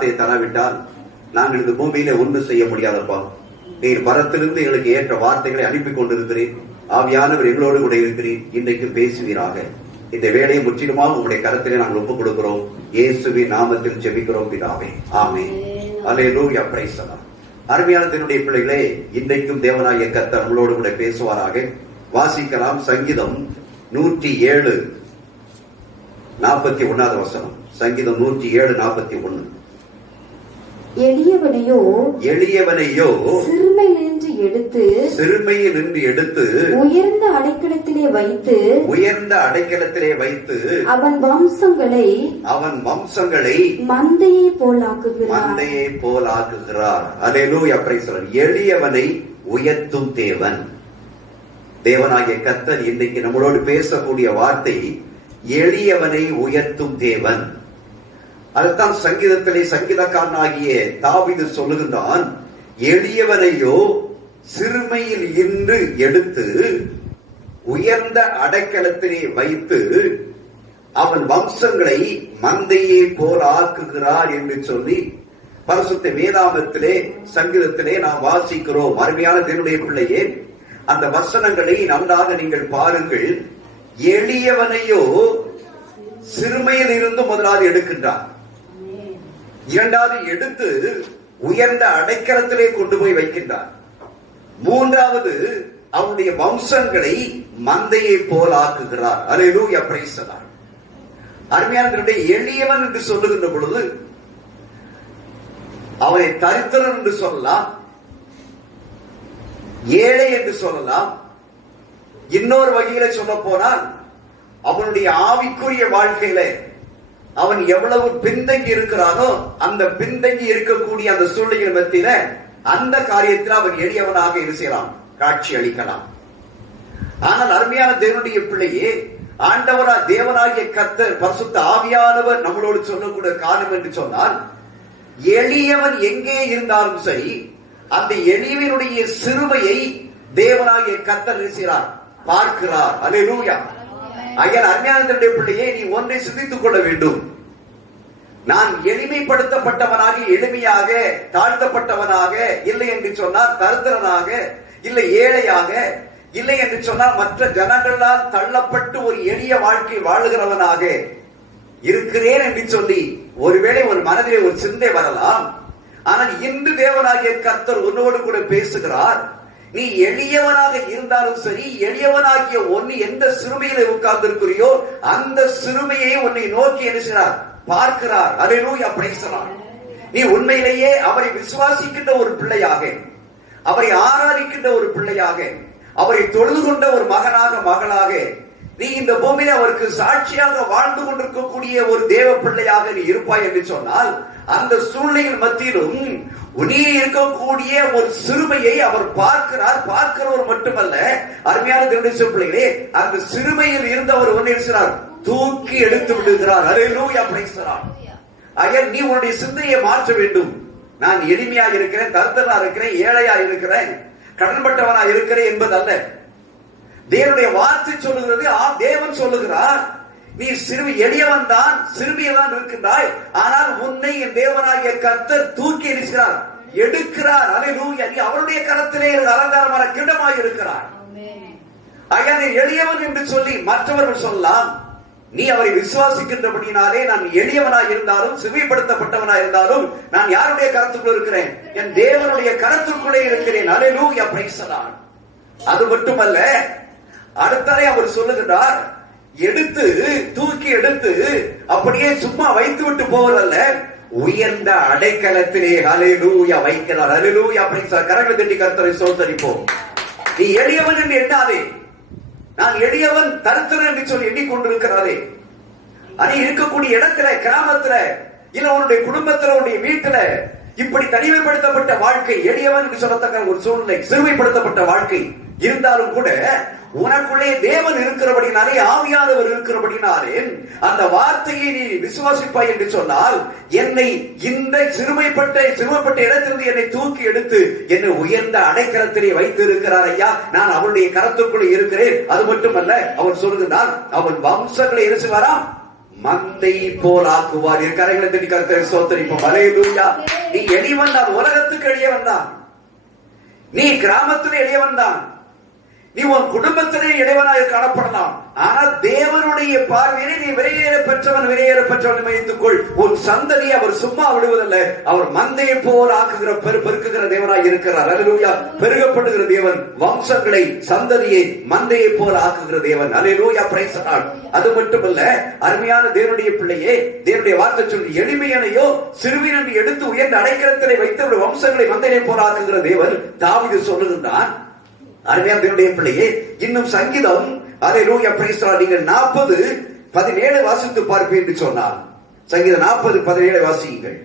வார்த்தையை தராவிட்டால் நாங்கள் இந்த பூமியில ஒன்றும் செய்ய முடியாதப்பா. நீர் பரத்திலிருந்து எங்களுக்கு ஏற்ற வார்த்தைகளை அனுப்பி கொண்டிருக்கிறேன். ஆவியானவர் எங்களோடு கூட இருக்கிறேன். இன்றைக்கு பேசுவீராக. இந்த வேலையை முற்றிலுமாக உங்களுடைய கரத்திலே நாங்கள் ஒப்புக் கொடுக்கிறோம். இயேசுவின் நாமத்தில் ஜெபிக்கிறோம் பிதாவே, ஆமென். அல்லேலூயா, பிரைஸ் தி லார்ட். அருமையான தேவனுடைய பிள்ளைகளே, இன்றைக்கும் தேவனாகிய கர்த்தர் நம்மளோடு கூட பேசுவாராக. வாசிக்கலாம். சங்கீதம் 107 41வது வசனம். சங்கீதம் 107 41. எளியவனையோ சிறுமையினின்று எடுத்து உயர்ந்த அடைக்கலத்திலே வைத்து அவன் வம்சங்களை மந்தையை போலாக்குகிறார். அல்லேலூயா, பிரைஸ் தி லார்ட். எளியவனை உயர்த்தும் தேவன். தேவனாகிய கர்த்தர் இன்றைக்கு நம்மளோடு பேசக்கூடிய வார்த்தை எளியவனை உயர்த்தும் தேவன். அதுதான் சங்கீதத்திலே சங்கீதக்காரனாகிய தாவீது சொல்லுகின்றான், எளியவனையோ சிறுமையில் இன்று எடுத்து உயர்ந்த அடைக்கலத்திலே வைத்து அவன் வம்சங்களை மந்தையை போல் ஆக்குகிறார் என்று சொல்லி பரிசுத்த வேதாகமத்திலே சங்கீதத்திலே நாம் வாசிக்கிறோம். அருமையான தேவனுடைய பிள்ளையே, அந்த வசனங்களை நன்றாக நீங்கள் பாருங்கள். எளியவனையோ சிறுமையில் இருந்து முதலாவது எடுக்கின்றார். இரண்டாவது எடுத்து உயர்ந்த அடைக்கலத்திலே கொண்டு போய் வைக்கின்றார். மூன்றாவது அவனுடைய வம்சங்களை மந்தையை போல் ஆக்குகிறார். அல்லேலூயா, பிரைஸ் தி லார்ட். அருமையான எளியவன் என்று சொல்லுகின்ற பொழுது அவனை தரித்திரன் என்று சொல்லலாம், ஏழை என்று சொல்லலாம். இன்னொரு வகையில சொல்ல போனால் அவனுடைய ஆவிக்குரிய வாழ்க்கையில அவன் எவ்வளவு பின்தங்கி இருக்கிறானோ அந்த பின்தங்கி இருக்கக்கூடிய அந்த சூழ்நிலை மத்தியில அந்த காரியத்தில் அவன் எளியவனாக செய்யலாம், காட்சி அளிக்கலாம். ஆனால் அருமையான தேவனுடைய பிள்ளையே, ஆண்டவரா தேவனாகிய கர்த்தர் பரிசுத்த ஆவியானவர் நம்மளோடு சொல்லக்கூடிய காரணம் என்று சொன்னால், எளியவன் எங்கே இருந்தாலும் சரி அந்த எளியவனுடைய சிறுமையை தேவனாகிய கர்த்தர் செய்கிறார், பார்க்கிறார். அல்லேலூயா. ஐயா, அருமையான பிள்ளையே, நீ ஒன்றை சிந்தித்துக் கொள்ள வேண்டும். நான் எளிமைப்படுத்தப்பட்டவனாக, எளிமையாக தாழ்த்தப்பட்டவனாக இல்லை என்று சொன்னால் தரித்திரனாக, இல்லை ஏழையாக, இல்லை என்று சொன்னால் மற்ற ஜனங்களால் தள்ளப்பட்டு ஒரு எளிய வாழ்க்கை வாழுகிறவனாக இருக்கிறேன் என்று சொல்லி ஒருவேளை ஒரு மனதிலே ஒரு சிந்தை வரலாம். ஆனால் இன்று தேவனாகிய கர்த்தர் உன்னோடு கூட பேசுகிறார். நீ எளியவனாக இருந்தாலும் சரி, எளியவனாகிய ஒன்னு எந்த சிறுமையில உட்கார்ந்து இருக்கிறியோ அந்த சிறுமையை உன்னை நோக்கி என்ன செய்கிறார், பார்க்கிறார். அல்லேலூயா, பிரைஸ் தி லார்ட். நீ உண்மையிலேயே அவரை விசுவாசிக்கின்ற ஒரு பிள்ளையாக, அவரை ஆராதிக்கின்ற ஒரு பிள்ளையாக, அவரை தொழுது கொண்ட ஒரு மகனாக, மகளாக நீ இந்த பூமியில அவருக்கு சாட்சியாக வாழ்ந்து கொண்டிருக்கக்கூடிய ஒரு தேவ பிள்ளையாக நீ இருப்பாய் என்று சொன்னால், அந்த சூழ்நிலையில் மத்தியிலும் நீ இருக்கக்கூடிய ஒரு சிறுமையை அவர் பார்க்கிறார். பார்க்கிறவர் மட்டுமல்ல, அருமையான தேவனுடைய பிள்ளைகளே, அந்த சிறுமையில் இருந்தவர் ஒன்று இருக்கிறார், தூக்கி எடுத்து விடுகிறார். அல்லேலூயா, பிரைஸ் தி லார்ட். ஐயா, நீ உன்னுடைய சிந்தையை மாற்ற வேண்டும். நான் எளிமையா இருக்கிறேன், தரித்திரனா இருக்கிறேன், ஏழையா இருக்கிறேன், கடன்பட்டவனா இருக்கிறேன் என்பது அல்ல. தேவனுடைய வார்த்தை சொல்லுகிறது, தேவன் சொல்லுகிறார், நீ எளியவன் தான், சிறுமியில் தான் இருக்கின்றாய். ஆனால் உன்னை என் தேவனாகிய கர்த்தர் தூக்கி எரிக்கிறார், எடுக்கிறார். அல்லேலூயா. நீ அவருடைய கரத்திலே அலங்காரமான கிடமாய் இருக்கிறார். ஐயா, நீ எளியவன் என்று சொல்லி மற்றவர்கள் சொல்லலாம். நீ அவரை விசுவாசிக்கின்றபடினாலே, நான் எளியவனாய் இருந்தாலும் சிறுமைப்படுத்தப்பட்டவனாய் இருந்தாலும் நான் யாருடைய கரத்துக்குள் இருக்கிறேன், என் தேவனுடைய கரத்துக்குள்ளே இருக்கிறேன். அல்லேலூயா, பிரைஸ் தி லார்ட். அது மட்டுமல்ல, அடுத்தாலே அவர் சொல்லுகிறார், எடுத்து தூக்கி எடுத்து அப்படியே சும்மா வைத்து விட்டு போவதல்ல, உயர்ந்த அடைக்கலத்திலே ஹல்லேலூயா வைக்கிறார். ஹல்லேலூயா, பிரைஸ் தி லார்ட். கரங்களை தட்டி கர்த்தரை ஸ்தோத்திரிப்போம். நீ எளியவன் என்று எண்ணாதே, நான் எளியவன் தரித்திரன் என்று சொல்லி எண்ணிக்கொண்டிருக்கிறாரே. நீ இருக்கக்கூடிய இடத்துல, கிராமத்துல, இல்ல உன்னுடைய குடும்பத்துல, உன்னுடைய வீட்டுல இப்படி தனிமைப்படுத்தப்பட்ட வாழ்க்கை, எளியவன் என்று சொல்லத்தக்க ஒரு சூழ்நிலை, சிறுமைப்படுத்தப்பட்ட வாழ்க்கை இருந்தாலும் கூட உனக்குள்ளே தேவன் இருக்கிறபடினாலே, ஆவியானவர் இருக்கிறபடினாலே அந்த வார்த்தையை நீ விசுவாசிப்பாய் என்று சொன்னால், என்னை இந்த சிறுமைப்பட்ட இடத்திலிருந்து என்னை தூக்கி எடுத்து என்னை உயர்ந்த அடைக்கலத்திலே வைத்து இருக்கிறார். ஐயா, நான் அவருடைய கரத்துக்குள்ளே இருக்கிறேன். அது மட்டுமல்ல, அவர் சொல்லுகிறார், அவன் வம்சங்களை இருசுவாராம் மந்தை போல் ஆக்குவார். என் கரைகளை தட்டி கர்த்தரை ஸ்தோத்திரிப்போம். அல்லேலூயா. நீ எளியவன் தான், உலகத்துக்கு எளியவன் தான், நீ கிராமத்தில் எளியவன் தான், நீ உன் குடும்பத்திலே இறைவனாக காணப்படலாம். ஆனால் தேவனுடைய பார்வையிலே நீ விலையேற பெற்றவன் வைத்துக்கொள். உன் சந்ததி அவர் சும்மா விடுவதல்ல, அவர் மந்தையை போல் ஆக்குகிற பெருக்குகிற தேவனாய் இருக்கிறார். அல்லேலூயா. பெருகப்படுகிற தேவன், வம்சங்களை சந்ததியை மந்தையை போல் ஆக்குகிற தேவன். அல்லேலூயா. Praise the Lord. அது மட்டுமல்ல, அருமையான தேவனுடைய பிள்ளையே, தேவனுடைய வார்த்தை சொல்லி எளிமையனையோ சிறுவீரனை எடுத்து உயர்ந்த அடைக்கலத்திலே வைத்த வம்சங்களை மந்தையை போல் ஆக்குகிற தேவன் தாவீது சொல்லுகின்றான். அருமையான தேவனுடைய பிள்ளையே, இன்னும் சங்கீதம் அல்லேலூயா பிரைஸ் தி லார்ட் நீங்கள் 40:17 வாசித்து பார்ப்பீர்கள் என்று சொன்னார். சங்கீதம் 40:17 வாசியுங்கள்.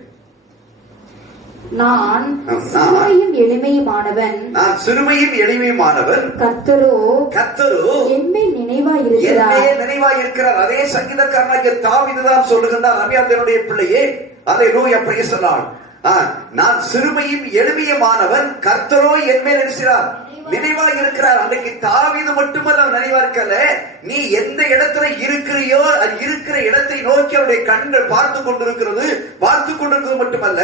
நான் சிறுமையும் எளிமையுமானவன், கர்த்தரோ என்மேல் நினைவாயிருக்கிறார். அதே சங்கீதக்காரனாகிய தாவீது தான் சொல்லுகின்றார். அருமையான தேவனுடைய பிள்ளையே, அல்லேலூயா பிரைஸ் தி லார்ட். நான் சிறுமையும் எளிமையுமானவன், கர்த்தரோ என்மேல் நினைவாக இருக்கிறார். அன்றைக்கு தாவீது மட்டுமல்ல நினைவா இருக்கல, நீ எந்த இடத்துல இருக்கிறியோ இருக்கிற இடத்தை நோக்கி அவருடைய கண்கள் பார்த்து கொண்டிருக்கிறது மட்டுமல்ல,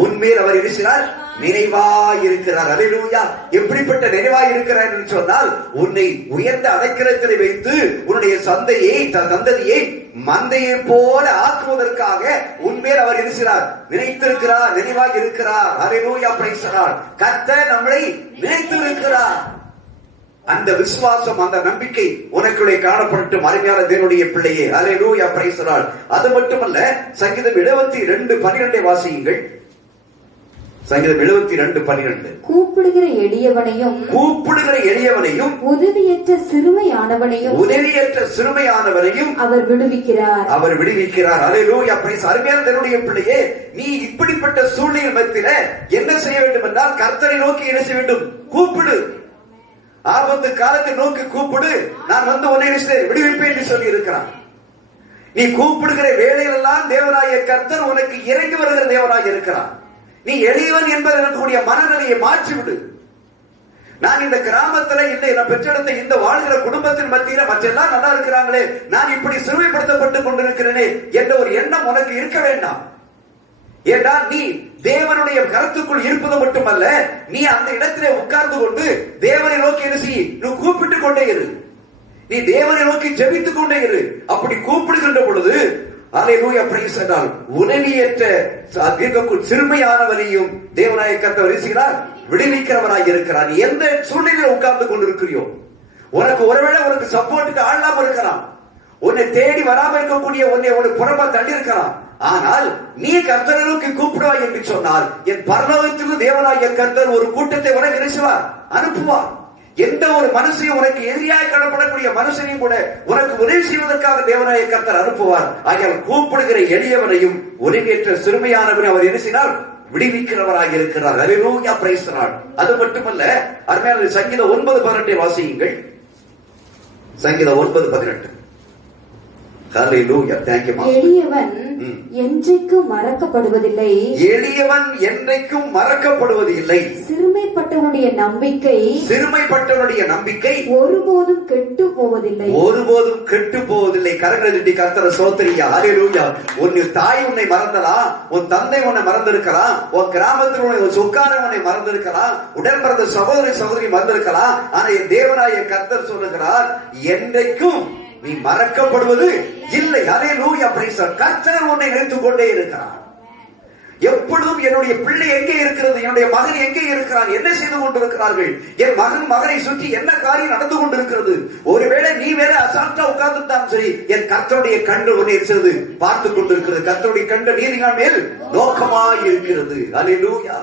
உன்மேல் அவர் இருக்கிறார், நினைவாயிருக்கிறார். அல்லேலூயா. எப்படிப்பட்ட நினைவாயிருக்கிறார் என்று சொன்னால், உன்னை உயர்ந்த அடைக்கலத்தில் வைத்து உன்னுடைய சந்ததியை மந்தையை போல ஆக்குவதற்காக உன்மேல் அவர் இருக்கிறார், நினைத்திருக்கிறார், நினைவாக இருக்கிறார். அல்லேலூயா பிரைஸ் தி லார்ட். கர்த்தர் நம்மை நினைத்திருக்கிறார். அந்த விசுவாசம், அந்த நம்பிக்கை உனக்குள்ளே காணப்படட்டும் அருமையான தேவனுடைய பிள்ளையே. அல்லேலூயா பிரைஸ் தி லார்ட். அது மட்டுமல்ல, சங்கீதம் 72:12 வாசியுங்கள். சங்கீதம் 72:12 கூப்பிடுகிற எளியவனையும் உதவியற்ற சிறுமையானவனையும் அவர் விடுவிக்கிறார். அல்லேலூயா பிரைஸ். அருமையான தேவனுடைய பிள்ளையே, நீ இப்படிப்பட்ட சூழ்நிலை மத்தியில என்ன செய்ய வேண்டும் என்றால், கர்த்தரை நோக்கி என்ன செய்ய வேண்டும்? கூப்பிடு. ஆபத்து காலத்தை நோக்கி கூப்பிடு. நான் வந்து உன்னை விடுவிப்பேன் என்று சொல்லி இருக்கிறான். நீ கூப்பிடுகிற வேளையிலெல்லாம் தேவனாகிய கர்த்தர் உனக்கு இறங்கி வருகிற தேவனாக இருக்கிறான். நீ எளியவன் என்பது எனக்குரிய மனநிலையை மாற்றிவிடு. நான் இந்த கிராமத்துல இந்த பெற்றெடுத்த இந்த வாழ்கிற குடும்பத்தின் மத்தியில மற்றெல்லாம் நல்லா இருக்கிறாங்களே, நான் இப்படி சிறுமைப்படுத்தப்பட்டுக் கொண்டிருக்கிறேனே என்ற ஒரு எண்ணம் உனக்கு இருக்க வேண்டாம். ஏனென்றால் நீ தேவனுடைய கருத்துக்குள் இருப்பது மட்டுமல்ல, நீ அந்த இடத்திலே உட்கார்ந்து கொண்டு தேவனை நோக்கி நீ கூப்பிட்டுக் கொண்டே இரு. நீ தேவனை நோக்கி ஜெபித்துக் கொண்டே இரு. அப்படி கூப்பிடுகின்ற பொழுது அல்லேலூயா பிரைஸ் தி லார்ட், உதவியற்ற சிறுமையானவனையும் தேவனாகிய கர்த்தர் இருக்கிறார், விடுவிக்கிறவராக இருக்கிறார். நீ எந்த சூழ்நிலையில் உட்கார்ந்து கொண்டிருக்கிறியோ, உனக்கு ஒருவேளை உனக்கு சப்போர்ட்டுக்கு ஆளாம இருக்கலாம், உன்னை தேடி வராம இருக்கக்கூடிய உன்னை புறமா தள்ளி இருக்கலாம். ஆனால் நீ கர்த்தரை நோக்கி கூப்பிடுவாய் என்று சொன்னால், என் பரலோகத்திலிருந்து தேவனாகிய கர்த்தர் ஒரு கூட்டத்தை உனக்கு அனுப்புவார். எந்த ஒரு மனுஷனையும், உனக்கு எதிரியாக காணப்படக்கூடிய மனுஷனையும் கூட உனக்கு உதவி செய்வதற்காக தேவனாகிய கர்த்தர் அனுப்புவார். ஆகையால் கூப்பிடுகிற எளியவனையும் உதவியற்ற சிறுமையானவனை அவர் என்ன விடுவிக்கிறவராக இருக்கிறார். அல்லேலூயா பிரைஸ் தி லார்ட். அது மட்டுமல்ல, அருமையான சங்கீதம் 9:18 வாசியுங்கள். சங்கீதம் 9:18. ஹல்லேலூயா. Thank you. எளியவன் என்றைக்கும் மறக்கப்படுவதில்லை. சிறுமைப்பட்டவனுடைய நம்பிக்கை ஒருபோதும் கெட்டு போவதில்லை. கரங்களை தட்டி கர்த்தரை ஸ்தோத்திரியா. ஹல்லேலூயா. உன் தாய் உன்னை மறந்தலாம், உன் தந்தை உன்னை மறந்திருக்கலாம், உன் கிராமத்தில் உன் சொக்காரன் உன்னை மறந்திருக்கலாம், உடன் பிறந்த சகோதரி மறந்திருக்கலாம். ஆனா என் தேவனாகிய கர்த்தர் சொல்லுகிறார், என்றைக்கும் நீ மறக்கப்படுவது இல்லை. அல்லேலூயா பிரைஸ் தி லார்ட். கர்த்தர் உன்னை நினைத்துக் கொண்டே இருக்கிறார். எப்பொழுதும் என்னுடைய பிள்ளை எங்கே இருக்கிறது, என்னுடைய மகன் எங்கே இருக்கிறான், என்ன செய்து கொண்டிருக்கிறார்கள், என் மகனை சுற்றி என்ன காரியம் நடந்து கொண்டிருக்கிறது. ஒருவேளை நீ வேற அசால்ட்டா உட்கார்ந்துட்டான் சரி, என் கர்த்தருடைய கண்கள் உன்னை இருக்கிறது, பார்த்து கொண்டிருக்கிறது. கர்த்தருடைய கண்கள் நீதிகள் மேல் நோக்கமாய் இருக்கிறது. அல்லேலூயா.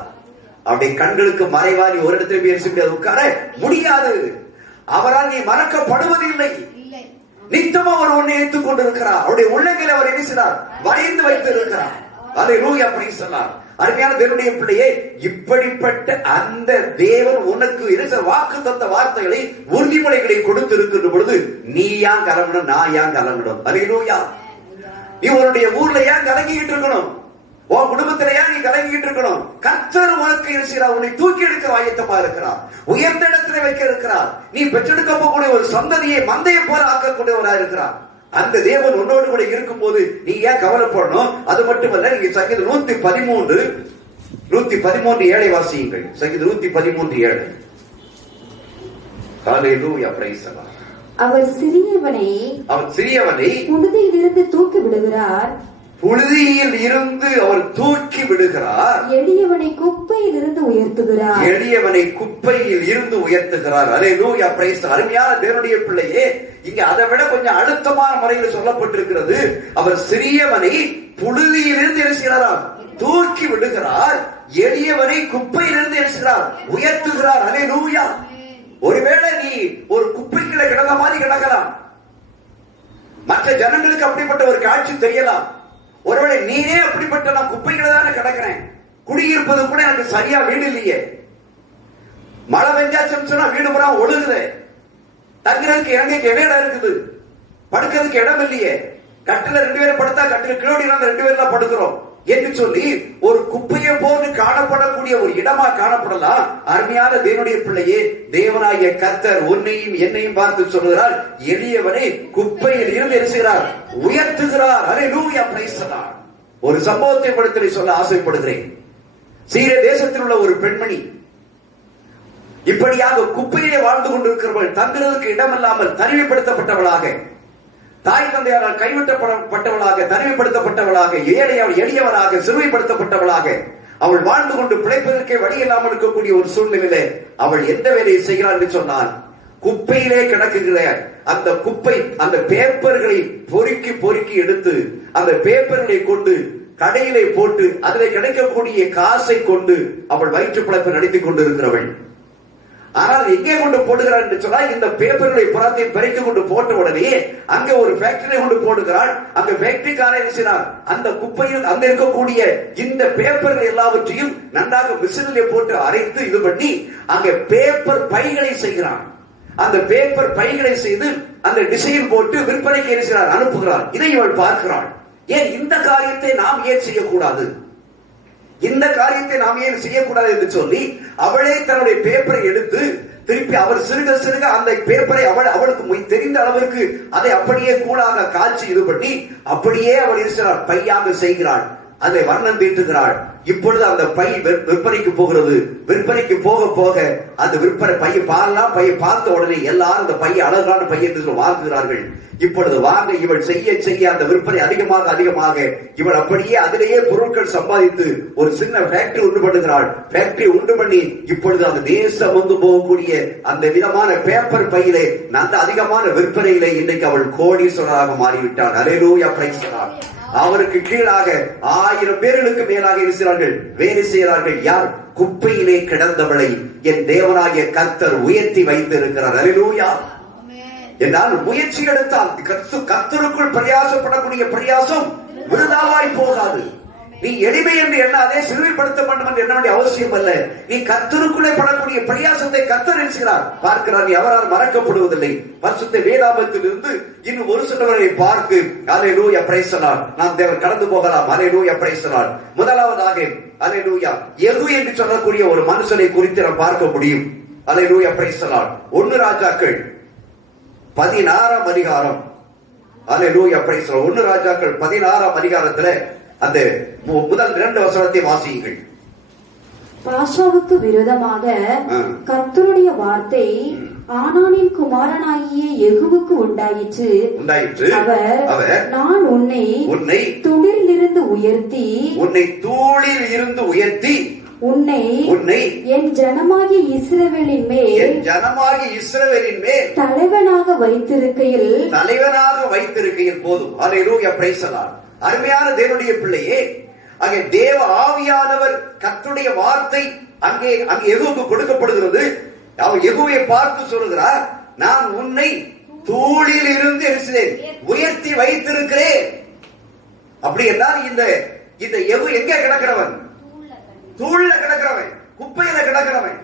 அவருடைய கண்களுக்கு மறைவா நீ ஒரு இடத்துல பேச உட்கார முடியாது. அவரால் நீ மறக்கப்படுவதில்லை. நித்தமா அவர் உன்னை ஏற்றுக் கொண்டிருக்கிறார். அவருடைய உள்ளங்களை அவர் என்ன செய்தார்? வரைந்து வைத்து இருக்கிறார். அல்லேலூயா பிரைஸ் தி லார்ட். அருமையான தேவனுடைய பிள்ளையே, இப்படிப்பட்ட அந்த தேவன் உனக்கு இருக்கிற வாக்குத்தத்த வார்த்தைகளை, உறுதிமொழிகளை கொடுத்து இருக்கின்ற பொழுது நீ ஏன் கலங்கணும், நான் ஏன் கலங்கணும்? அல்லேலூயா. நீ உன்னுடைய ஊர்ல ஏன் கலங்கிட்டு இருக்கணும்? உன் குடும்பத்தில ஏன் நீ கலங்கிட்டு இருக்கணும்? கர்த்தர் உனக்கு இருக்கிறார், உன்னை தூக்கி எடுக்க ஆயத்தமா இருக்கிறார், உயர்ந்த இடத்துல வைக்க இருக்கிறார். நீ பெற்றெடுக்க போகக்கூடிய ஒரு சந்ததியை மந்தையை போல ஆக்கக்கூடியவராக இருக்கிறார். அந்த தேவன் உன்னோடு கூட இருக்கும் போது நீ ஏன் கவலைப்படணும்? அது மட்டுமல்ல, நீங்க சங்கீதம் 113:7 வாசியுங்கள். சங்கீதம் 113:7. ஹல்லேலூயா, பிரைஸ் தி லார்ட். அவர் சிறியவனை புழுதியில் இருந்து தூக்கி விடுகிறார், புழுதியில் இருந்து அவர் தூக்கி விடுகிறார். எளியவனை குப்பையில் இருந்து உயர்த்துகிறார். ஹல்லேலூயா, பிரைஸ். அருமையான தேவனுடைய பிள்ளையே, இங்க அதை விட கொஞ்சம் அழுத்தமான முறையில் சொல்லப்பட்டிருக்கிறது. அவர் சிறியவனை புழுதியிலிருந்து எழுசுகிறார், தூக்கி விடுகிறார். எளியவனை குப்பையிலிருந்து எழுசுகிறார், உயர்த்துகிறார். ஹல்லேலூயா. ஒருவேளை நீ ஒரு குப்பைக்குள்ள கிடந்த மாதிரி கிடக்கலாம். மற்ற ஜனங்களுக்கு அப்படிப்பட்ட ஒரு காட்சி தெரியலாம். ஒருவேளை நீனே அப்படிப்பட்ட நான் குப்பைகளை தானே கிடக்கிறேன், குடியிருப்பது கூட எனக்கு சரியா வீடு இல்லையே, மழை பெஞ்சாச்சுன்னு சொன்னா வீடு பூரா ஒழுகுது, தங்குறதுக்கு இறங்கைக்கு இடம் இருக்குது, படுக்கிறதுக்கு இடம் இல்லையே, கட்டில 2 பேரும் படுத்தா கட்டில கிலோடி 2 பேர் தான் படுக்கிறோம் என்று சொல்லி ஒரு குப்பையை போன்று காணப்படக்கூடிய ஒரு இடமா காணப்படலாம். அருமையான தேவனுடைய பிள்ளையே, தேவனாகிய கர்த்தர் உன்னையும் என்னையும் பார்த்து சொல்கிறார், எளியவனை குப்பையில் இருந்து எழுசுகிறார், உயர்த்துகிறார். ஹல்லேலூயா, பிரைஸ் தி லார்ட். ஒரு சம்பவத்தை படுத்தி சொல்ல ஆசைப்படுகிறேன். சீரிய தேசத்தில் உள்ள ஒரு பெண்மணி இப்படியாக குப்பையிலே வாழ்ந்து கொண்டிருக்கிறவள், தங்குறதுக்கு இடமில்லாமல் தனிமைப்படுத்தப்பட்டவளாக, தாய் தந்தையாரால் கைவிட்டப்பட்டவளாக, தனிமைப்படுத்தப்பட்டவளாக, எளியவராக, சிறுமைப்படுத்தப்பட்டவளாக அவள் வாழ்ந்து கொண்டு பிழைப்பதற்கே வழி இல்லாமல் இருக்கக்கூடிய ஒரு சூழ்நிலையிலே அவள் எந்த வேலையை செய்கிறாள் என்று சொன்னால், குப்பையிலே கிடக்குகிற அந்த குப்பை, அந்த பேப்பர்களை பொறுக்கி எடுத்து அந்த பேப்பர்களை கொண்டு கடையிலே போட்டு அதில் கிடைக்கக்கூடிய காசை கொண்டு அவள் வயிற்று பிழைப்பை நடத்தி கொண்டிருக்கிறவள். ஆனால் எங்கே கொண்டு போடுகிறாள் என்று சொன்னால், இந்த பேப்பர்களை புறத்தை பறித்து கொண்டு போட்ட உடனே அங்கே ஒரு ஃபேக்டரி கொண்டு போடுகிறாள். அங்க ஃபேக்டரிக்காரன் இருக்கிறார், அந்த குப்பையில் அங்க இருக்கக்கூடிய இந்த பேப்பர்கள் எல்லாவற்றையும் நன்றாக மிஷினிலே போட்டு அரைத்து இது பண்ணி அங்க பேப்பர் பைகளை செய்கிறான். அந்த பேப்பர் பைகளை செய்து அந்த டிசைன் போட்டு விற்பனைக்கு இருக்கிறார், அனுப்புகிறார். இதை இவள் பார்க்கிறாள். ஏன் இந்த காரியத்தை நாம் ஏன் செய்யக்கூடாது, இந்த காரியத்தை நாம் ஏன் செய்யக்கூடாது என்று சொல்லி அவளே தன்னுடைய பேப்பரை எடுத்து திருப்பி அவர் சிறுக அந்த பேப்பரை அவளுக்கு தெரிந்த அளவிற்கு அதை அப்படியே கூடாக காய்ச்சி இது பண்ணி அப்படியே அவள் இருக்கிறாள், பையாக செய்கிறாள், அதை வர்ணம் தீட்டுகிறாள். இப்பொழுது அந்த பை விற்பனைக்கு போகிறது. விற்பனைக்கு போக போக அந்த விற்பனை பையை பார்த்த உடனே எல்லாரும் அந்த பையை அழகான பை என்று வாங்குகிறார்கள். இப்பொழுது வாங்க இவள் செய்ய அந்த விற்பனை அதிகமாக இவள் அப்படியே அதிலேயே பொருட்கள் சம்பாதித்து ஒரு சின்ன ஃபேக்டரி உண்டு பண்ணுகிறாள். ஃபேக்டரி உண்டு பண்ணி இப்பொழுது அந்த தேசம் வந்து போகக்கூடிய அந்த விதமான பேப்பர் பையிலே அந்த அதிகமான விற்பனையிலே இன்றைக்கு அவள் கோடீஸ்வரராக மாறிவிட்டாள். ஹல்லேலூயா, பிரைஸ் தி லார்ட். அவருக்கு கீழாக 1000 பேர்களுக்கு மேலாக இருக்கிறார்கள், வேலை செய்கிறார்கள். யார்? குப்பையிலே கிடந்தவளை என் தேவனாகிய கர்த்தர் உயர்த்தி வைத்திருக்கிறார். ஹல்லேலூயா. என்றால் முயற்சி எடுத்தால் கர்த்தருக்குள் பிரயாசப்படக்கூடிய பிரயாசம் விருதாவாய் போகாது. நீ எளிமை என்று எண்ணாதே, சிறுமைப்படுத்த வேண்டும் என்று எண்ண வேண்டிய அவசியம் அல்ல. நீ கர்த்தருக்குள்ளே படக்கூடிய பிரயாசத்தை கர்த்தர் இருக்கிறார், பார்க்கிறார். நீ அவரால் மறக்கப்படுவதில்லை. பரிசுத்த வேதாகமத்தில் இருந்து இன்னும் ஒரு சிலவரை பார்த்து ஹல்லேலூயா, பிரைஸ் தி லார்ட். நாம் தேவன் கடந்து போகலாம். ஹல்லேலூயா, பிரைஸ் தி லார்ட். முதலாவதாக ஹல்லேலூயா, யெகூ என்று சொல்லக்கூடிய ஒரு மனுஷனை குறித்து நாம் பார்க்க முடியும். ஹல்லேலூயா, பிரைஸ் தி லார்ட். 1 ராஜாக்கள் 16ஆம் அதிகாரம். ஹல்லேலூயா, பிரைஸ் தி லார்ட். 1 ராஜாக்கள் 16ஆம் அதிகாரத்திலே அந்த முதல் 2 வசனத்தை வாசியுங்கள். பாஷாவுக்கு விரோதமாக கர்த்தருடைய வார்த்தை ஆனானின் குமாரனாகிய யெகூவுக்கு உண்டாயிற்று. அவர் நான் உன்னை தூளில் இருந்து உயர்த்தி உன்னை என் ஜனமாகிய இஸ்ரவேலின் மேல் தலைவனாக வைத்திருக்கையில் போதும். ஹல்லேலூயா, பிரைஸ் தி லார்ட். அருமையான தேவனுடைய பிள்ளையே, அங்கே தேவ ஆவியானவர் கர்த்தருடைய வார்த்தை அங்கே யெகூவுக்கு கொடுக்கப்படுகிறது. அவர் யெகூவை பார்த்து சொல்கிறார், நான் உன்னை தூளில் இருந்து உயர்த்தி வைத்திருக்கிறேன். அப்படி என்றால் இந்த யெகூ எங்கே கிடக்கிறவன்? தூள்ல கிடக்கிறவன், குப்பையில கிடக்கிறவன்.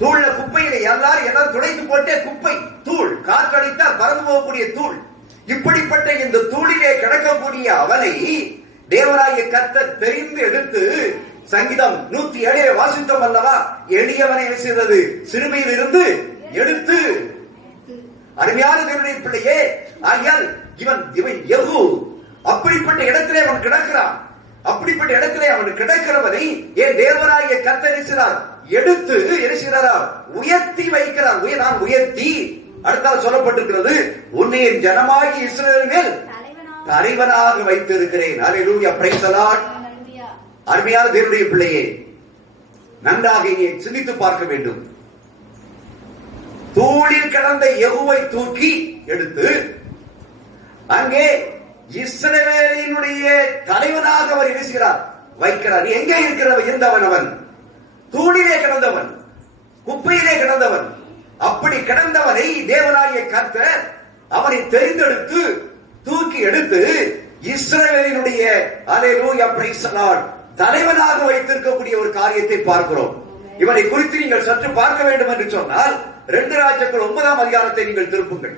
தூள்ல குப்பையில எல்லாரும் துடைத்து போட்டே குப்பை, தூள், காற்றடித்தால் பறந்து போகக்கூடிய தூள். இப்படிப்பட்ட இந்த தூளிலே கிடக்கக்கூடிய அவனை தேவனாகிய கர்த்தர் தெரிந்து எடுத்து, சங்கீதம் 107 வாசித்தோம் அல்லவா, எளியவனை செய்தது சிறுமையில் இருந்து எடுத்து அருமையான தேவனுடைய பிள்ளையே, ஆகையால் இவன் யெகூ அப்படிப்பட்ட இடத்திலே அவன் கிடக்கிறான். அப்படிப்பட்ட இடத்திலே அவன் கிடக்கிறவனை என் தேவனாகிய கர்த்தர் எடுத்து இருக்கிறாரா, உயர்த்தி வைக்கிறார். நான் உயர்த்தி, அடுத்தால் சொல்லப்பட்டிருக்கிறது, உன்னை என் ஜனமாகி இஸ்ரவேல் மேல் தலைவனாக வைத்திருக்கிறேன். அல்லேலூயா, பிரைஸ் தி லார்ட். அருமையான தேவனுடைய பிள்ளையே, நன்றாக இங்கே சிந்தித்து பார்க்க வேண்டும். தூளில் கிடந்த யெகூவை தூக்கி எடுத்து அங்கே இஸ்ரவேலினுடைய தலைவனாக அவர் இருக்கிறார், வைக்கிறார். எங்கே இருந்தவன்? அவன் தூளிலே கிடந்தவன், குப்பையிலே கிடந்தவன். அப்படி கிடந்தவனை தேவனாகிய கர்த்தர் அவனை தெரிந்தெடுத்து தூக்கி எடுத்து இஸ்ரவேலினுடைய அல்லேலூயா பிரைஸ் தி லார்ட் தலைவனாக வைத்திருக்கக்கூடிய ஒரு காரியத்தை பார்க்கிறோம். இவனை குறித்து நீங்கள் சற்று பார்க்க வேண்டும் என்று சொன்னால் 2 ராஜாக்கள் 9ஆம் அதிகாரத்தை நீங்கள் திருப்புங்கள்.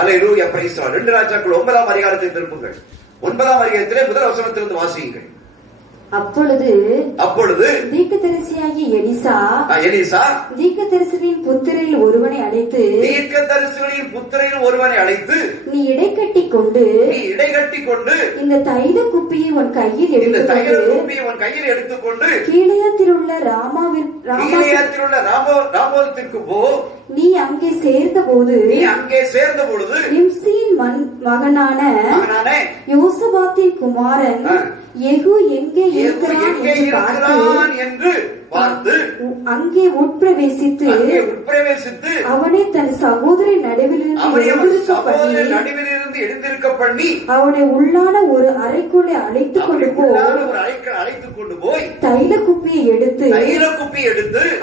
அல்லேலூயா பிரைஸ் தி லார்ட். 2 ராஜாக்கள் 9ஆம் அதிகாரத்தை திருப்புங்கள். 9ஆம் அதிகாரத்திலே முதல் வசனத்திலிருந்து வாசியுங்கள். அப்பொழுது தீர்க்கதரிசியாகிய எலிசா தீர்க்கதரிசியின் புத்திரில் ஒருவனை அழைத்து நீ இடைக்கட்டி கொண்டு இந்த தைல குப்பியை உன் கையில் எடுத்துக்கொண்டு கீலேயாத்தில் உள்ள ராமோத்திற்கு போ. நீ அங்கே சேர்ந்த பொழுது நிம்சியின் மகனான யோசபாத்தின் குமாரன் யெகூ எங்கே இருக்கிறான் என்று பார்த்து அங்கே உட்பிரவேசித்து அவனை தன் சகோதரி நடுவிலிருந்து எழுந்திருக்க பண்ணி அவனை உள்ளான ஒரு அறைக்குள்ளே அழைத்துக் கொண்டு போய் தைல குப்பியை எடுத்து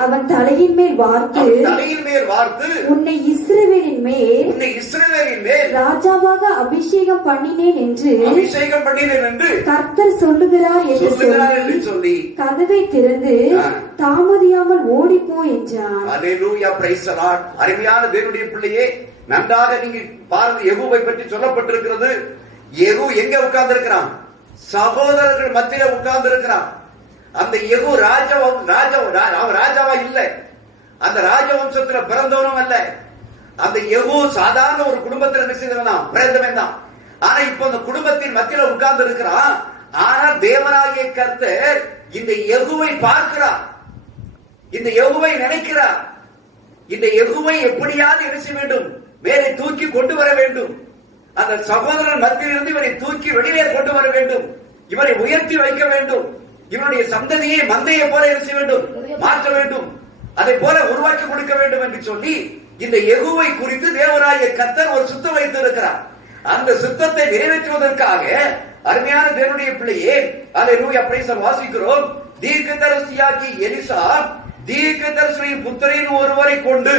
அவன் தலையின் மேல் வார்த்து உன்னை இஸ்ரவேலின் மேல் ராஜாவாக அபிஷேகம் பண்ணினேன் என்று கர்த்தர் சொல்லுகிறார் என்று சொல்லி கதவை திறந்து தாமதியாமல் ஓடிப்போ என்றான். அல்லேலூயா, பிரைஸ் தி லார்ட். அருமையான தேவனுடைய பிள்ளையே, நன்றாக நீங்க பாருங்க, யெகூவை பற்றி சொல்லப்பட்டிருக்கிறது. யெகூ எங்க உட்கார்ந்து இருக்கிறான்? சகோதரர்கள் மத்தியில உட்கார்ந்து இருக்கிறான். அந்த யெகூ ராஜாவா இல்ல, அந்த ராஜவம்சத்துல பிறந்தவனும் அல்ல. அந்த யெகூ சாதாரண ஒரு குடும்பத்தில் பிறந்தவன் தான். ஆனா இப்ப அந்த குடும்பத்தின் மத்தியில உட்கார்ந்து இருக்கிறான். ஆனா தேவனாகிய கர்த்தர் இந்த யெகூவை பார்க்கிறார், இந்த யெகூவை நினைக்கிறார். இந்த யெகூவை எப்படியாவது என்ன வேண்டும், மேலே தூக்கி கொண்டு வர வேண்டும். அந்த சகோதரன் மத்தியிலிருந்து இவனை தூக்கி வெளியே கொண்டு வர வேண்டும், இவனை உயர்த்தி வைக்க வேண்டும், இவனுடைய சந்ததியை மந்தையை போல என்ன வேண்டும், மாற்ற வேண்டும், அதை போல உருவாக்கி கொடுக்க வேண்டும் என்று சொல்லி இந்த யெகூவை குறித்து தேவனாகிய கர்த்தர் ஒரு சுத்தம் வைத்திருக்கிறார். அந்த சுத்தத்தை நிறைவேற்றுவதற்காக அருமையான தேவனுடைய பிள்ளையே, அல்லேலூயா பிரைஸ் தி லார்ட், வாசிக்கிறோம். தீர்க்கதரிசியாகிய எலிசா தீர்க்கதரிசியின் புத்திரன் ஒருவரை கொண்டு,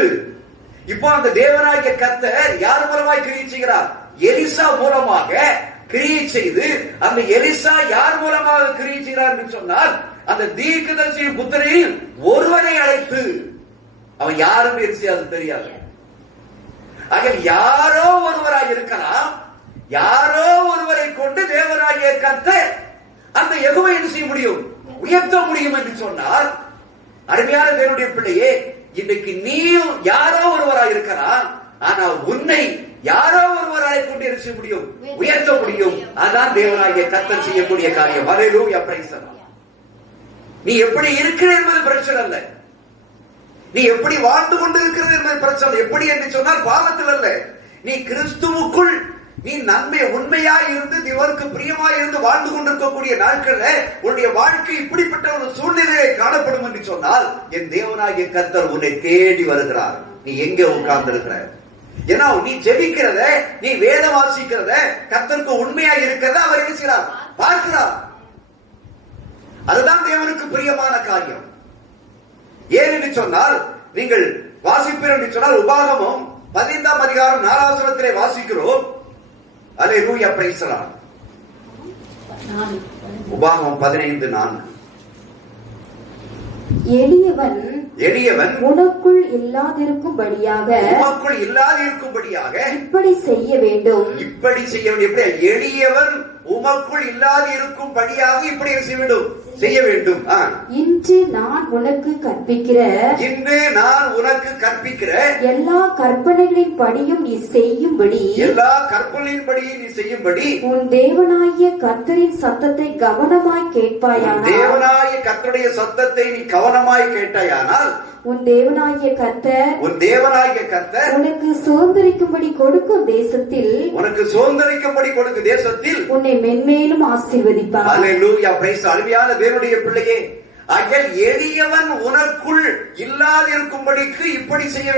இப்போ அந்த தேவனாகிய கர்த்தர் யார் மூலமாய் கிரியை செய்கிறார்? எலிசா மூலமாக கிரியை செய்து, அந்த எலிசா யார் மூலமாக கிரியை செய்கிறார் என்று சொன்னால் அந்த தீர்க்கதரிசியின் புத்திரன் ஒருவரை அழைத்து, அவன் யாரும் எலிசாவுக்கு அது தெரியாது. ஆக யாரோ ஒருவராய் இருக்கலாம், யாரோ ஒருவரை கொண்டு தேவனாகிய கர்த்தர் அந்த யெகூவை என்ன செய்ய முடியும், உயர்த்த முடியும் என்று சொன்னார். அருமையான தேவனுடைய பிள்ளையே, இன்றைக்கு நீயும் யாரோ ஒருவராய் இருக்கலாம், ஆனால் உன்னை யாரோ ஒருவராய் கொண்டு என்ன செய்ய முடியும், உயர்த்த முடியும். அதான் தேவனாகிய கர்த்தர் செய்யக்கூடிய காரியம். அல்லேலூயா, பிரைஸ் தி லார்ட். நீ எப்படி இருக்கிற என்பது பிரச்சனை அல்ல, நீ எப்படி வாழ்ந்து கொண்டு இருக்கிறது என்பது பிரச்சனை. எப்படி என்று சொன்னால் பாவத்தில் அல்ல, நீ கிறிஸ்துவுக்குள் நீ நன்மை உண்மையாய் இருந்து தேவனுக்கு பிரியமாய் இருந்து வாழ்ந்து கொண்டிருக்கக்கூடிய நாட்கள்ல உன்னுடைய வாழ்க்கை இப்படிப்பட்ட ஒரு சூழ்நிலையை காணப்படும் என்று சொன்னால் என் தேவனாகிய கர்த்தர் உன்னை தேடி வருகிறார். நீ எங்கே உட்கார்ந்து இருக்கிற? ஏன்னா நீ ஜெபிக்கிறத, நீ வேதம் வாசிக்கிறத, கர்த்தருக்கு உண்மையாய் இருக்கிறத அவர் இருக்கிறார், பார்க்கிறார். அதுதான் தேவனுக்கு பிரியமான காரியம். ஏன் என்று சொன்னால் நீங்கள் வாசிப்பீர் என்று சொன்னால் உபாகமம் 15ஆம் அதிகாரம் 4ஆம் வசனத்திலே வாசிக்கிறோம். அல்லேலூயா, பிரைஸ் தி லார்ட். உபாகமம் 15:4. எளியவன் உனக்குள் இல்லாதிருக்கும்படியாக இப்படி செய்ய வேண்டும். எப்படி எளியவன் உமக்குள் இல்லாதிருக்கும்படியாக இப்படி செய்ய வேண்டும். செய்ய வேண்டும். இன்று நான் உனக்கு கற்பிக்கிற எல்லா கற்பனைகளின் படியும் நீ செய்யும்படி உன் தேவனாகிய கர்த்தரின் சத்தத்தை கவனமாய் கேட்பாயானால் கர்த்தருடைய சத்தத்தை நீ கவனமாய் கேட்டாயானால் உன் தேவனாகிய கர்த்தர் உனக்கு சுதந்தரிக்கும்படி கொடுக்கும் தேசத்தில் உன்னை மென்மேலும் ஆசீர்வதிப்பார். அல்லேலூயா. பிரைஸ். அருமையான தேவனுடைய பிள்ளையே, ஆகையால் எளியவன் உனக்குள் இல்லாதிருக்கும்படிக்கு இப்படி செய்ய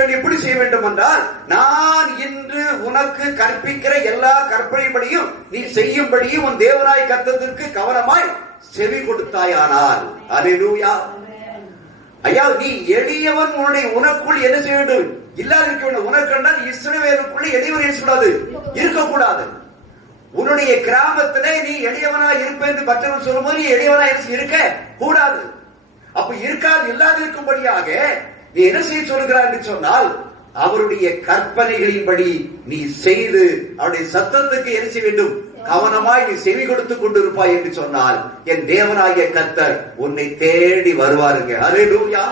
வேண்டும் என்றால், நான் இன்று உனக்கு கற்பிக்கிற எல்லா கற்பனைப்படியும் நீ செய்யும்படியும் உன் தேவனாய் கர்த்தருக்கு கவனமாய் செவி கொடுத்தாயானால். அல்லேலூயா. ஐயா, நீ எளியவன் உனக்குள் என்ன செய்ய வேண்டும்? இல்லாதிருக்க வேண்டும். உனக்கு என்றால் இஸ்ரவேலுக்குள்ள எளியவன் இருக்கக்கூடாது. உன்னுடைய கிராமத்திலே நீ எளியவனா இருப்பேன் என்று மற்றவர்கள் சொல்லும்போது நீ எளியவனா இருக்க கூடாது. அப்ப இருக்காது, இல்லாதிருக்கும்படியாக நீ என்ன செய்ய சொல்கிறார் என்று சொன்னால், அவருடைய கற்பனைகளின்படி நீ செய்து அவருடைய சத்தத்துக்கு என்ன செய்ய வேண்டும்? கவனமாய் நீ செவி கொடுத்து கொண்டிருப்பாய் என்று சொன்னால், என் தேவனாகிய கர்த்தர் உன்னை தேடி வருவாருங்க. அல்லேலூயா.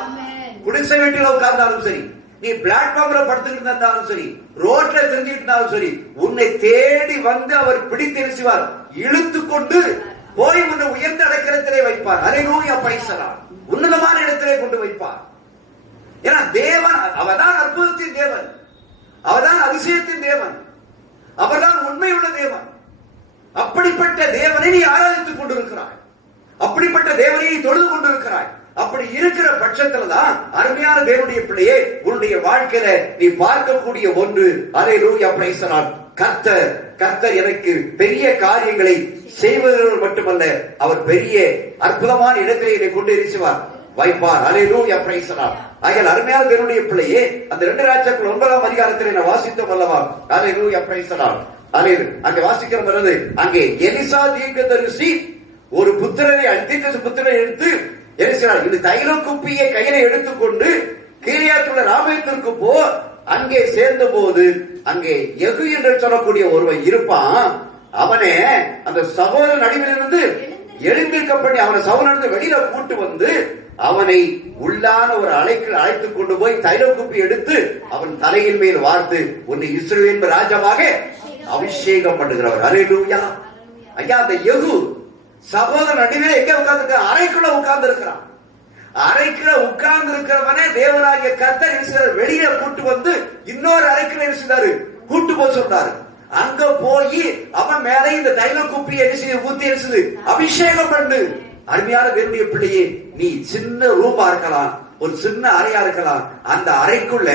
குடிசை வீட்டில் உட்கார்ந்தாலும் சரி, நீ பிளாட்ஃபார்ம்ல படுத்துக்கிட்டு இருந்தாலும் சரி, ரோட்ல தெரிஞ்சுட்டு இருந்தாலும் சரி, உன்னை தேடி வந்து அவர் பிடித்து எரிசுவார், இழுத்து கொண்டு போய் உன்னை உயர்ந்த அடைக்கலத்திலே வைப்பார். அல்லேலூயா. பைசலாம் உன்னதமான இடத்திலே கொண்டு வைப்பார். ஏன்னா தேவன் அவர்தான் அற்புதத்தின் தேவன், அவர்தான் அதிசயத்தின் தேவன், அவர்தான் உண்மையுள்ள தேவன். அப்படிப்பட்ட தேவனை நீ ஆராதித்துக் கொண்டிருக்கிறாய், அப்படிப்பட்ட தேவனை நீ தொழுது கொண்டிருக்கிறாய். அப்படி இருக்கிற பட்சத்துல தான் அருமையான தேவனுடைய பிள்ளையே, உன்னுடைய வாழ்க்கையில நீ பார்க்கக்கூடிய ஒன்று, அல்லேலூயா. Praise the Lord. கர்த்தர் எனக்கு பெரிய காரியங்களை செய்வதோடு மட்டுமல்ல, அவர் பெரிய அற்புதமான இடத்திலே என்னை கொண்டு இருச்சுவார் வைப்பார். அல்லேலூயா. Praise the Lord. ஆகையால் அருமையான தேவனுடைய பிள்ளையே, அந்த 2 ராஜாக்கள் 9ஆம் அதிகாரத்திலே நான் வாசித்தோம் அல்லவா? அல்லேலூயா. Praise the Lord. அங்கே வாசிக்கிற பொழுது, அங்கே எலிசா தீர்க்கதரிசி ஒரு புத்திரனை எடுத்து என்ன செய்றார்? இந்த தைல குப்பியை கையில எடுத்துக்கொண்டு கீரியாத்துள்ள ராமேத்திற்கு போ. அங்கே சேர்ந்த போது அங்கே யெகூ என்று சொல்லக்கூடிய ஒருவன் இருப்பான். அவனே அந்த சகோதரன் நடுவிலிருந்து எழுந்திருக்கப்படி அவனை சகோதரன் வெளியில கூட்டு வந்து அவனை உள்ளான ஒரு அழைத்துக் கொண்டு போய் தைல குப்பி எடுத்து அவன் தலையின் மேல் வார்த்து, உன்னை இஸ்ரவேல் ராஜாவாக அபிஷேகம் பண்ணுகிறவர். அல்லேலூயா. ஐயா, அந்த யெகூ சகோதரன் நடுவே எங்க உட்கார்ந்து? அறைக்குள்ள உட்கார்ந்து இருக்கிறான். அறைக்குள்ள உட்கார்ந்து இருக்கிறவனே தேவனாகிய கர்த்தர் வெளியே கூட்டு வந்து இன்னொரு அறைக்குள்ள இருக்கிறாரு, கூட்டு போய் சொல்றாரு. அங்க போய் அவன் மேல இந்த தைல குப்பி ஊத்தி எரிச்சது அபிஷேகம் பண்ணு. அருமையான தேவனுடைய பிள்ளையே, நீ சின்ன ரூபா இருக்கலாம், ஒரு சின்ன அறையா இருக்கலாம், அந்த அறைக்குள்ள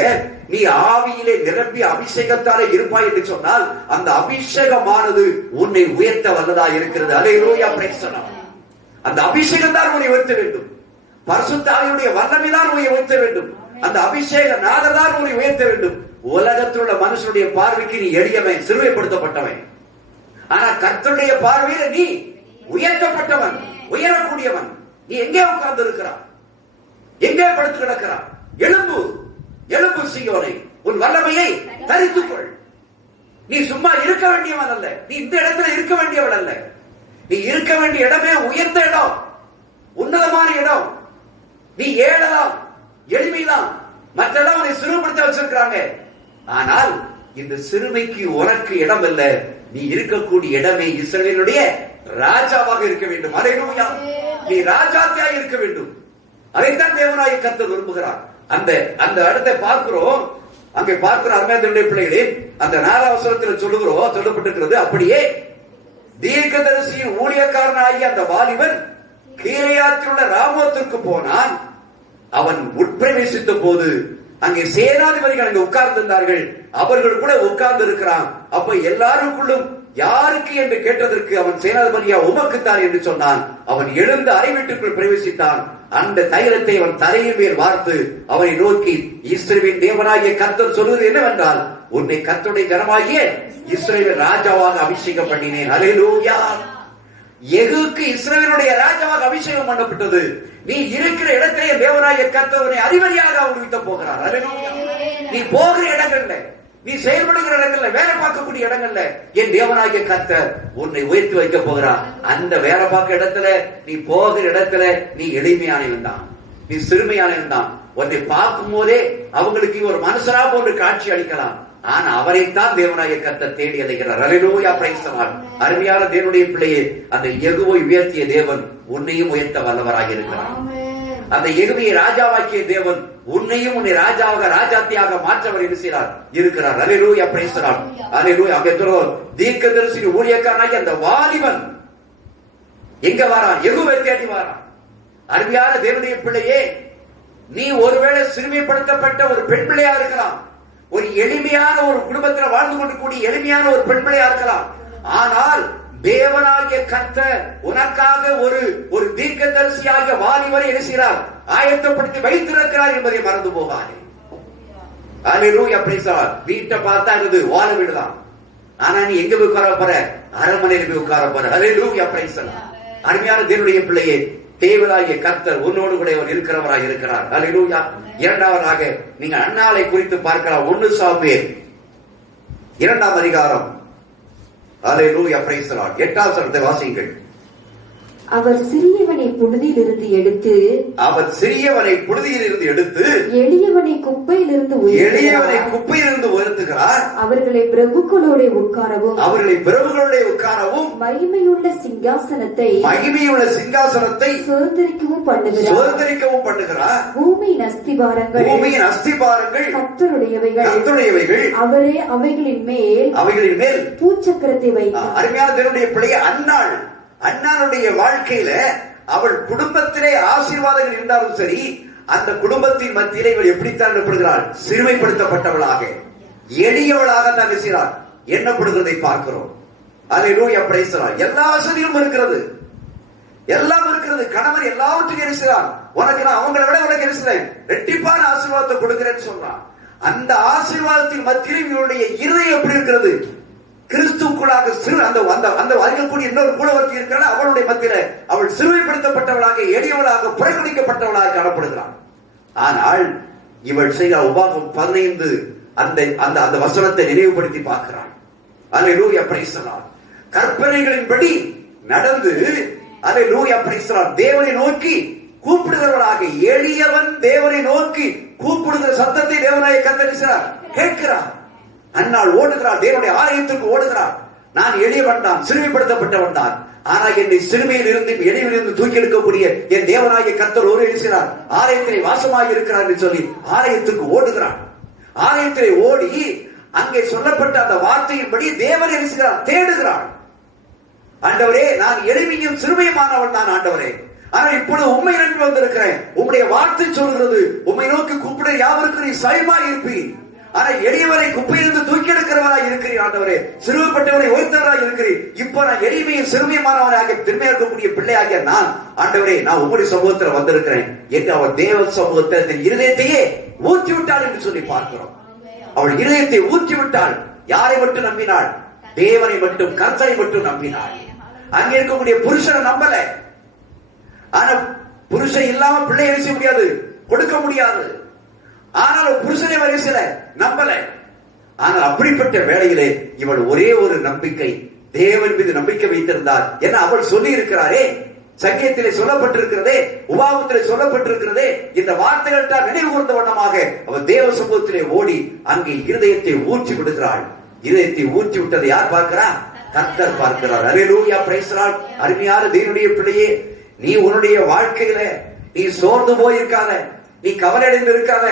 நீ ஆவியிலே நிரம்பி அபிஷேகத்தாலே இருப்பாய் என்று சொன்னால், அந்த அபிஷேகமானது உன்னை உயர்த்த வல்லதா இருக்கிறது. அல்லேலூயா. Praise the Lord. அந்த அபிஷேகம் தான் உன்னை உயர்த்த வேண்டும். பரிசுத்த ஆவியுடைய வல்லமை தான் உன்னை உயர்த்த வேண்டும். அந்த அபிஷேக நாதர் தான் உன்னை உயர்த்த வேண்டும். உலகத்தில் உள்ள மனுஷனுடைய பார்வைக்கு நீ எளியவன், சிறுமைப்படுத்தப்பட்டவன். ஆனா கர்த்தருடைய பார்வையில நீ உயர்த்தப்பட்டவன், உயரக்கூடியவன். நீ எங்கே உட்கார்ந்து இருக்கிறான்? எங்கே படுத்து கிடக்கிறான்? எழும்பு சீயோனே, உன் வல்லமையை தரித்துக்கொள். நீ சும்மா இருக்க வேண்டியவன் அல்ல, நீ இந்த இடத்துல இருக்க வேண்டியவன் அல்ல. நீ இருக்க வேண்டிய இடமே உயர்ந்த இடம், உன்னதமான இடம். நீ ஏழலாம், எளிமைதான். மற்றெல்லாம் உன்னை சிறுமைப்படுத்த வச்சிருக்கிறாங்க. ஆனால் இந்த சிறுமைக்கு உனக்கு இடம் அல்ல. நீ இருக்கக்கூடிய இடமே இஸ்ரவேலுடைய ராஜாவாக இருக்க வேண்டும். அல்லேலூயா. நீ ராஜாத்தியாக இருக்க வேண்டும். அதைத்தான் தேவனாகிய கர்த்தர் விரும்புகிறார். அந்த இடத்தை பார்க்கிறோம். அங்கே பார்க்கிற அருமையான பிள்ளைகளே, அந்த 4ஆம் வசனத்தில் சொல்லப்பட்டிருக்கிறது, அப்படியே தீர்க்கதரிசியின் ஊழியக்காரனாகிய அந்த வாலிபன் கீரியாத்தில் உள்ள ராமோத்திற்கு போனான். அவன் உட்பிரவேசித்த போது அங்கே சேனாதிபதிகள் அங்கே உட்கார்ந்திருந்தார்கள். அவர்கள் கூட உட்கார்ந்து இருக்கிறான். அப்ப எல்லாருக்குள்ளும் யாருக்கு என்று கேட்டதற்கு அவன் சேனாதிபதியா உமக்குத்தான் என்று சொன்னான். அவன் எழுந்த அறை வீட்டுக்குள் பிரவேசித்தான். அந்த தைலத்தை அவன் தலையின் மேல் வார்த்து அவனை நோக்கி, இஸ்ரவேலின் தேவனாகிய கர்த்தர் சொல்வது என்னவென்றால், உன்னை கர்த்தருடைய ஜனமாகிய இஸ்ரவேல் ராஜாவாக அபிஷேகம் பண்ணினேன். அல்லேலூயா. யெகூக்கு இஸ்ரவேலுடைய ராஜாவாக அபிஷேகம் பண்ணப்பட்டது. நீ இருக்கிற இடத்திலே தேவனாகிய கர்த்தர் உன்னை அதிபதியாக அறிவிக்க போகிறார். அல்லேலூயா. நீ போகிற இடங்கள்ல, நீ செயல்படுகிற இடங்கள்ல, வேலை பார்க்கக்கூடிய இடங்கள்ல என் தேவனாகிய கர்த்தர் உன்னை உயர்த்தி வைக்க போகிறார். அந்த வேலை பார்க்க இடத்துல, நீ போகிற இடத்துல நீ எளிமையானவன் தான், நீ சிறுமையானவன் தான். உன்னை பார்க்கும் போதே அவங்களுக்கு ஒரு மனுஷனா போன்று காட்சி அளிக்கலாம். ஆனா அவரைத்தான் தேவனாகிய கர்த்தர் தேடி அடைகிறார். அல்லேலூயா, பிரைஸ் தி லார்ட். அருமையான தேவனுடைய பிள்ளையே, அந்த யெகோவா உயர்த்திய தேவன் உன்னையும் உயர்த்த வல்லவராக இருக்கிறார். அந்த யெகோவாவை ராஜாவாக்கிய தேவன் உன்னையும் உன்னை ராஜாவாக ராஜாத்தியாக மாற்றவர் இருக்கிறார். அல்லேலூயா, பிரைஸ் தி லார்ட். அல்லேலூயா. அங்கே தீர்க்கதரிசி ஊழியக்காரனாகிய அந்த வாலிபன் எங்க வாரான்? யெகோவாவை தேடி வாரான். அருமையான தேவனுடைய பிள்ளையே, நீ ஒருவேளை சிறுமைப்படுத்தப்பட்ட ஒரு பெண் பிள்ளையா இருக்கலாம், ஒரு எளிமையான ஒரு குடும்பத்தில் வாழ்ந்து கொண்டு கூடிய எளிமையான ஒரு பெண் பிள்ளையா இருக்கலாம். ஆனால் தேவனாகிய கர்த்தர் உனக்காக ஒரு தீர்க்கதரிசியாகிய வாலிபரை எழுதுகிறார், ஆயத்தப்படுத்தி வைத்திருக்கிறார் என்பதை மறந்து போகாதே. அல்லேலூயா, பிரைஸ் தி லார்ட். வீட்டை பார்த்தா இது வாழ வீடுதான், ஆனா நீ எங்க போய் உட்கார போற? அரண்மனையில் போய் உட்கார போற. அல்லேலூயா, பிரைஸ் தி லார்ட். அருமையான தேவனுடைய பிள்ளையே, தேவனாகிய கர்த்தர் உன்னோடு கூட இருக்கிறவராக இருக்கிறார். அல்லேலூயா. இரண்டாவதாக நீங்க அன்னாளை குறித்து பார்க்கலாம். 1 சாமுவேல் 2ஆம் அதிகாரம். அல்லேலூயா, பிரைஸ் தி லார்ட். 8ஆம் வசனத்தை வாசியுங்கள். அவர் சிறியவனை புழுதியிலிருந்து எடுத்து எளியவனை குப்பையிலிருந்து உயர்த்துகிறார். அவர்களை பிரபுக்களோட உட்காரவும் மகிமையுள்ள சிங்காசனத்தை சுதந்திரிக்கவும் பண்ணுகிறார். பூமியின் அஸ்திபாரங்கள் கர்த்தருடையவைகள், அவரே அவைகளின் மேல் பூச்சக்கரத்தை வைத்தார். அருமையான தேவனுடைய பிள்ளையே, அன்னாளுடைய வாழ்க்கையில அவள் குடும்பத்திலே ஆசீர்வாதங்கள் இருந்தாலும் சரி, அந்த குடும்பத்தின் மத்தியிலே இவள் எப்படித்தான் எண்ணப்படுகிறாள்? சிறுமைப்படுத்தப்பட்டவளாக, எளியவளாக தான் எண்ணப்படுகிறதை பார்க்கிறோம். அல்லேலூயா, பிரைஸ் தி லார்ட். எல்லா வசதியும் இருக்கிறது, எல்லாம் இருக்கிறது. கணவன் எல்லாவற்றையும் இருக்கிறான். உனக்கு நான் அவங்களை விட உனக்கு இருக்கிறேன், ரெட்டிப்பான ஆசீர்வாதத்தை கொடுக்கிறேன்னு சொல்றான். அந்த ஆசீர்வாதத்தின் மத்தியிலும் இவளுடைய இருதயம் எப்படி இருக்கிறது? கிறிஸ்துக்குள்ளாக அந்த அறியக்கூடிய இன்னொரு கூடவர்த்தி இருக்கிறாள். அவளுடைய மத்தியில அவள் சிறுமைப்படுத்தப்பட்டவளாக, எளியவளாக, புறக்கணிக்கப்பட்டவளாக காணப்படுகிறாள். ஆனால் இவள் செய்த உபாகம் 15 அந்த வசனத்தை நினைவுபடுத்தி பார்க்கிறாள். அல்லேலூயா, பிரைஸ் தி லார்ட். கற்பனைகளின்படி நடந்து, அல்லேலூயா, பிரைஸ் தி லார்ட், தேவனை நோக்கி கூப்பிடுகிறவளாக, எளியவன் தேவனை நோக்கி கூப்பிடுகிற சத்தத்தை தேவனாகிய கர்த்தர் கேட்கிறார். அன்னாள் ஓடுகிறாள், தேவனுடைய ஆலயத்திற்கு ஓடுகிறாள். நான் எளியவன் தான், சிறுமைப்படுத்தப்பட்டவன் தான், ஆனா என்னை சிறுமையில் இருந்து எளிமையில் இருந்து தூக்கி எடுக்கக்கூடிய என் தேவனாகிய கர்த்தர் ஒரு எழுகிறார், ஆலயத்திலே வாசமாக இருக்கிறார் என்று சொல்லி ஆலயத்துக்கு ஓடுகிறாள். ஆலயத்திலே ஓடி அங்கே சொல்லப்பட்ட அந்த வார்த்தையின்படி தேவனை எழுகிறார், தேடுகிறாள். ஆண்டவரே, நான் எளிமையும் சிறுமையுமானவன் தான் ஆண்டவரே, ஆனால் இப்பொழுது உம்மை நம்பி வந்திருக்கிறேன். உம்முடைய வார்த்தை சொல்கிறது, உம்மை நோக்கி கூப்பிட யாவருக்கு நீ சயமாய் இருப்பீர். ஆனா எளியவரை குப்பையிலிருந்து தூக்கி எடுக்கிறவராய் இருக்கிறீர் ஆண்டவரே, சிறுமைப்பட்டவரை உயர்த்தவராய் இருக்கிறீர். இப்ப நான் எளிமையும் சிறுமியமானவராக திரும்பியா இருக்கக்கூடிய பிள்ளையாகிய நான், ஆண்டவரே, நான் உங்களுடைய சமூகத்தில் வந்திருக்கிறேன் என்று அவள் தேவ சமூகத்தில் தன் இருதயத்தையே ஊற்றி விட்டாள் என்று சொல்லி பார்க்கிறோம். அவள் இருதயத்தை ஊற்றி விட்டாள். யாரை மட்டும் நம்பினாள்? தேவனை மட்டும், கர்த்தரை மட்டும் நம்பினாள். அங்கே இருக்கக்கூடிய புருஷனை நம்பல. ஆனா புருஷன் இல்லாம பிள்ளை எழுச்ச முடியாது, கொடுக்க முடியாது. ஆனால் புருஷனை வரிசையில நம்பல. ஆனால் அப்படிப்பட்ட வேளையிலே இவள் ஒரே ஒரு நம்பிக்கை, தேவன் மீது நம்பிக்கை வைத்திருந்தார். என அவள் சொல்லி இருக்கிறாரே, சங்கீதத்திலே சொல்லப்பட்டிருக்கிறதே, உபாகத்திலே சொல்லப்பட்டிருக்கிறதே, இந்த வார்த்தைகள் தான் நினைவு கூர்ந்த வண்ணமாக அவள் தேவ சமூகத்திலே ஓடி அங்கே இருதயத்தை ஊற்றி விடுகிறாள். இதயத்தை ஊற்றி விட்டதை யார் பார்க்கிறார்? கர்த்தர் பார்க்கிறார். அல்லேலூயா, பிரைஸ் தி லார்ட். அருமையான தேவனுடைய பிள்ளையே, நீ உன்னுடைய வாழ்க்கையில நீ சோர்ந்து போயிருக்காத, நீ கவலை அடைந்து இருக்காத,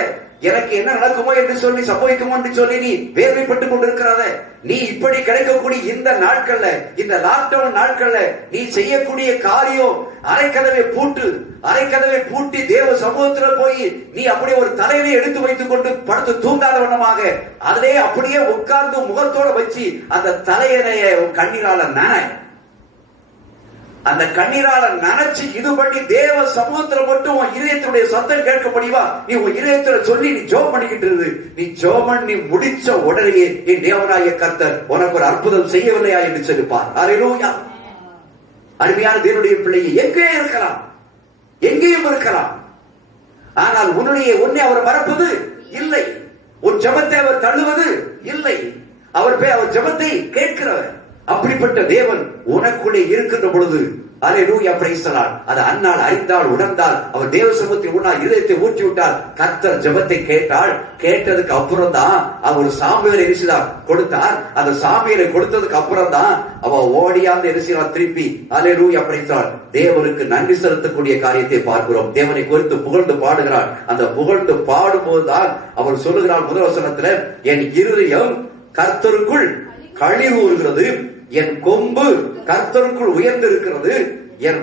எனக்கு என்ன நடக்குமோ என்று சொல்லி, சம்பவிக்குமோ என்று சொல்லி நீ வேதனைப்பட்டுக் கொண்டிருக்கிறாத. நீ இப்படி கிடைக்கக்கூடிய இந்த நாட்கள்ல, இந்த லாக்டவுன் நாட்கள்ல நீ செய்யக்கூடிய காரியம் அரைக்கதவை பூட்டி தேவ சமூகத்தில் போய் நீ அப்படியே ஒரு தலையை எடுத்து வைத்துக் கொண்டு படுத்து தூங்காத வண்ணமாக அதிலே அப்படியே உட்கார்ந்து முகத்தோட வச்சு அந்த தலையணைய கண்ணீரால அந்த கண்ணீரால நனைச்சு இது பண்ணி தேவ சமூகத்துல மட்டும் உன் இதயத்தினுடைய சத்தம் கேட்க முடியுமா? நீ உன் இதயத்துல சொல்லி நீ ஜோம் பண்ணிக்கிட்டு இருந்து, நீ ஜோமன் நீ முடிச்ச உடனே என் தேவனாகிய கர்த்தர் உனக்கு ஒரு அற்புதம் செய்யவில்லையா என்று சொல்லிப்பார். அல்லேலூயா. அருமையான தேவனுடைய பிள்ளையை எங்கேயும் இருக்கலாம், ஆனால் உன்னை அவர் மறப்பது இல்லை. உன் உன் ஜெபத்தை அவர் தள்ளுவது இல்லை. அவர் ஜெபத்தை கேட்கிறவர். அப்படிப்பட்ட தேவன் உனக்குள்ளே இருக்கின்ற பொழுது அல்லேலூயா பிரைஸ் தி லார்ட். அது அன்னாள் அறிந்தாள், உணர்ந்தாள், அவர் தேவ சமூகத்தில் உணா இதயத்தை ஊற்றி விட்டாள். கர்த்தர் ஜெபத்தை கேட்டாள். கேட்டதுக்கு அப்புறம் தான் அவர் சாமுவேலை கொடுத்தார். அந்த சாமுவேலை கொடுத்ததுக்கு அப்புறம் தான் அவ ஓடியாந்து எரிசினாள் திருப்பி. அல்லேலூயா பிரைஸ் தி லார்ட். தேவனுக்கு நன்றி செலுத்தக்கூடிய காரியத்தை பார்க்கிறோம். தேவனை குறித்து புகழ்ந்து பாடுகிறாள். அந்த புகழ்ந்து பாடும்போது தான் அவர் சொல்லுகிறாள் முதல் வசனத்துல, என் இருதயம் கர்த்தருக்குள் களி கூறுகிறது, என் கொம்பு கர்த்தருக்குள் உயர்ந்திருக்கிறது, என்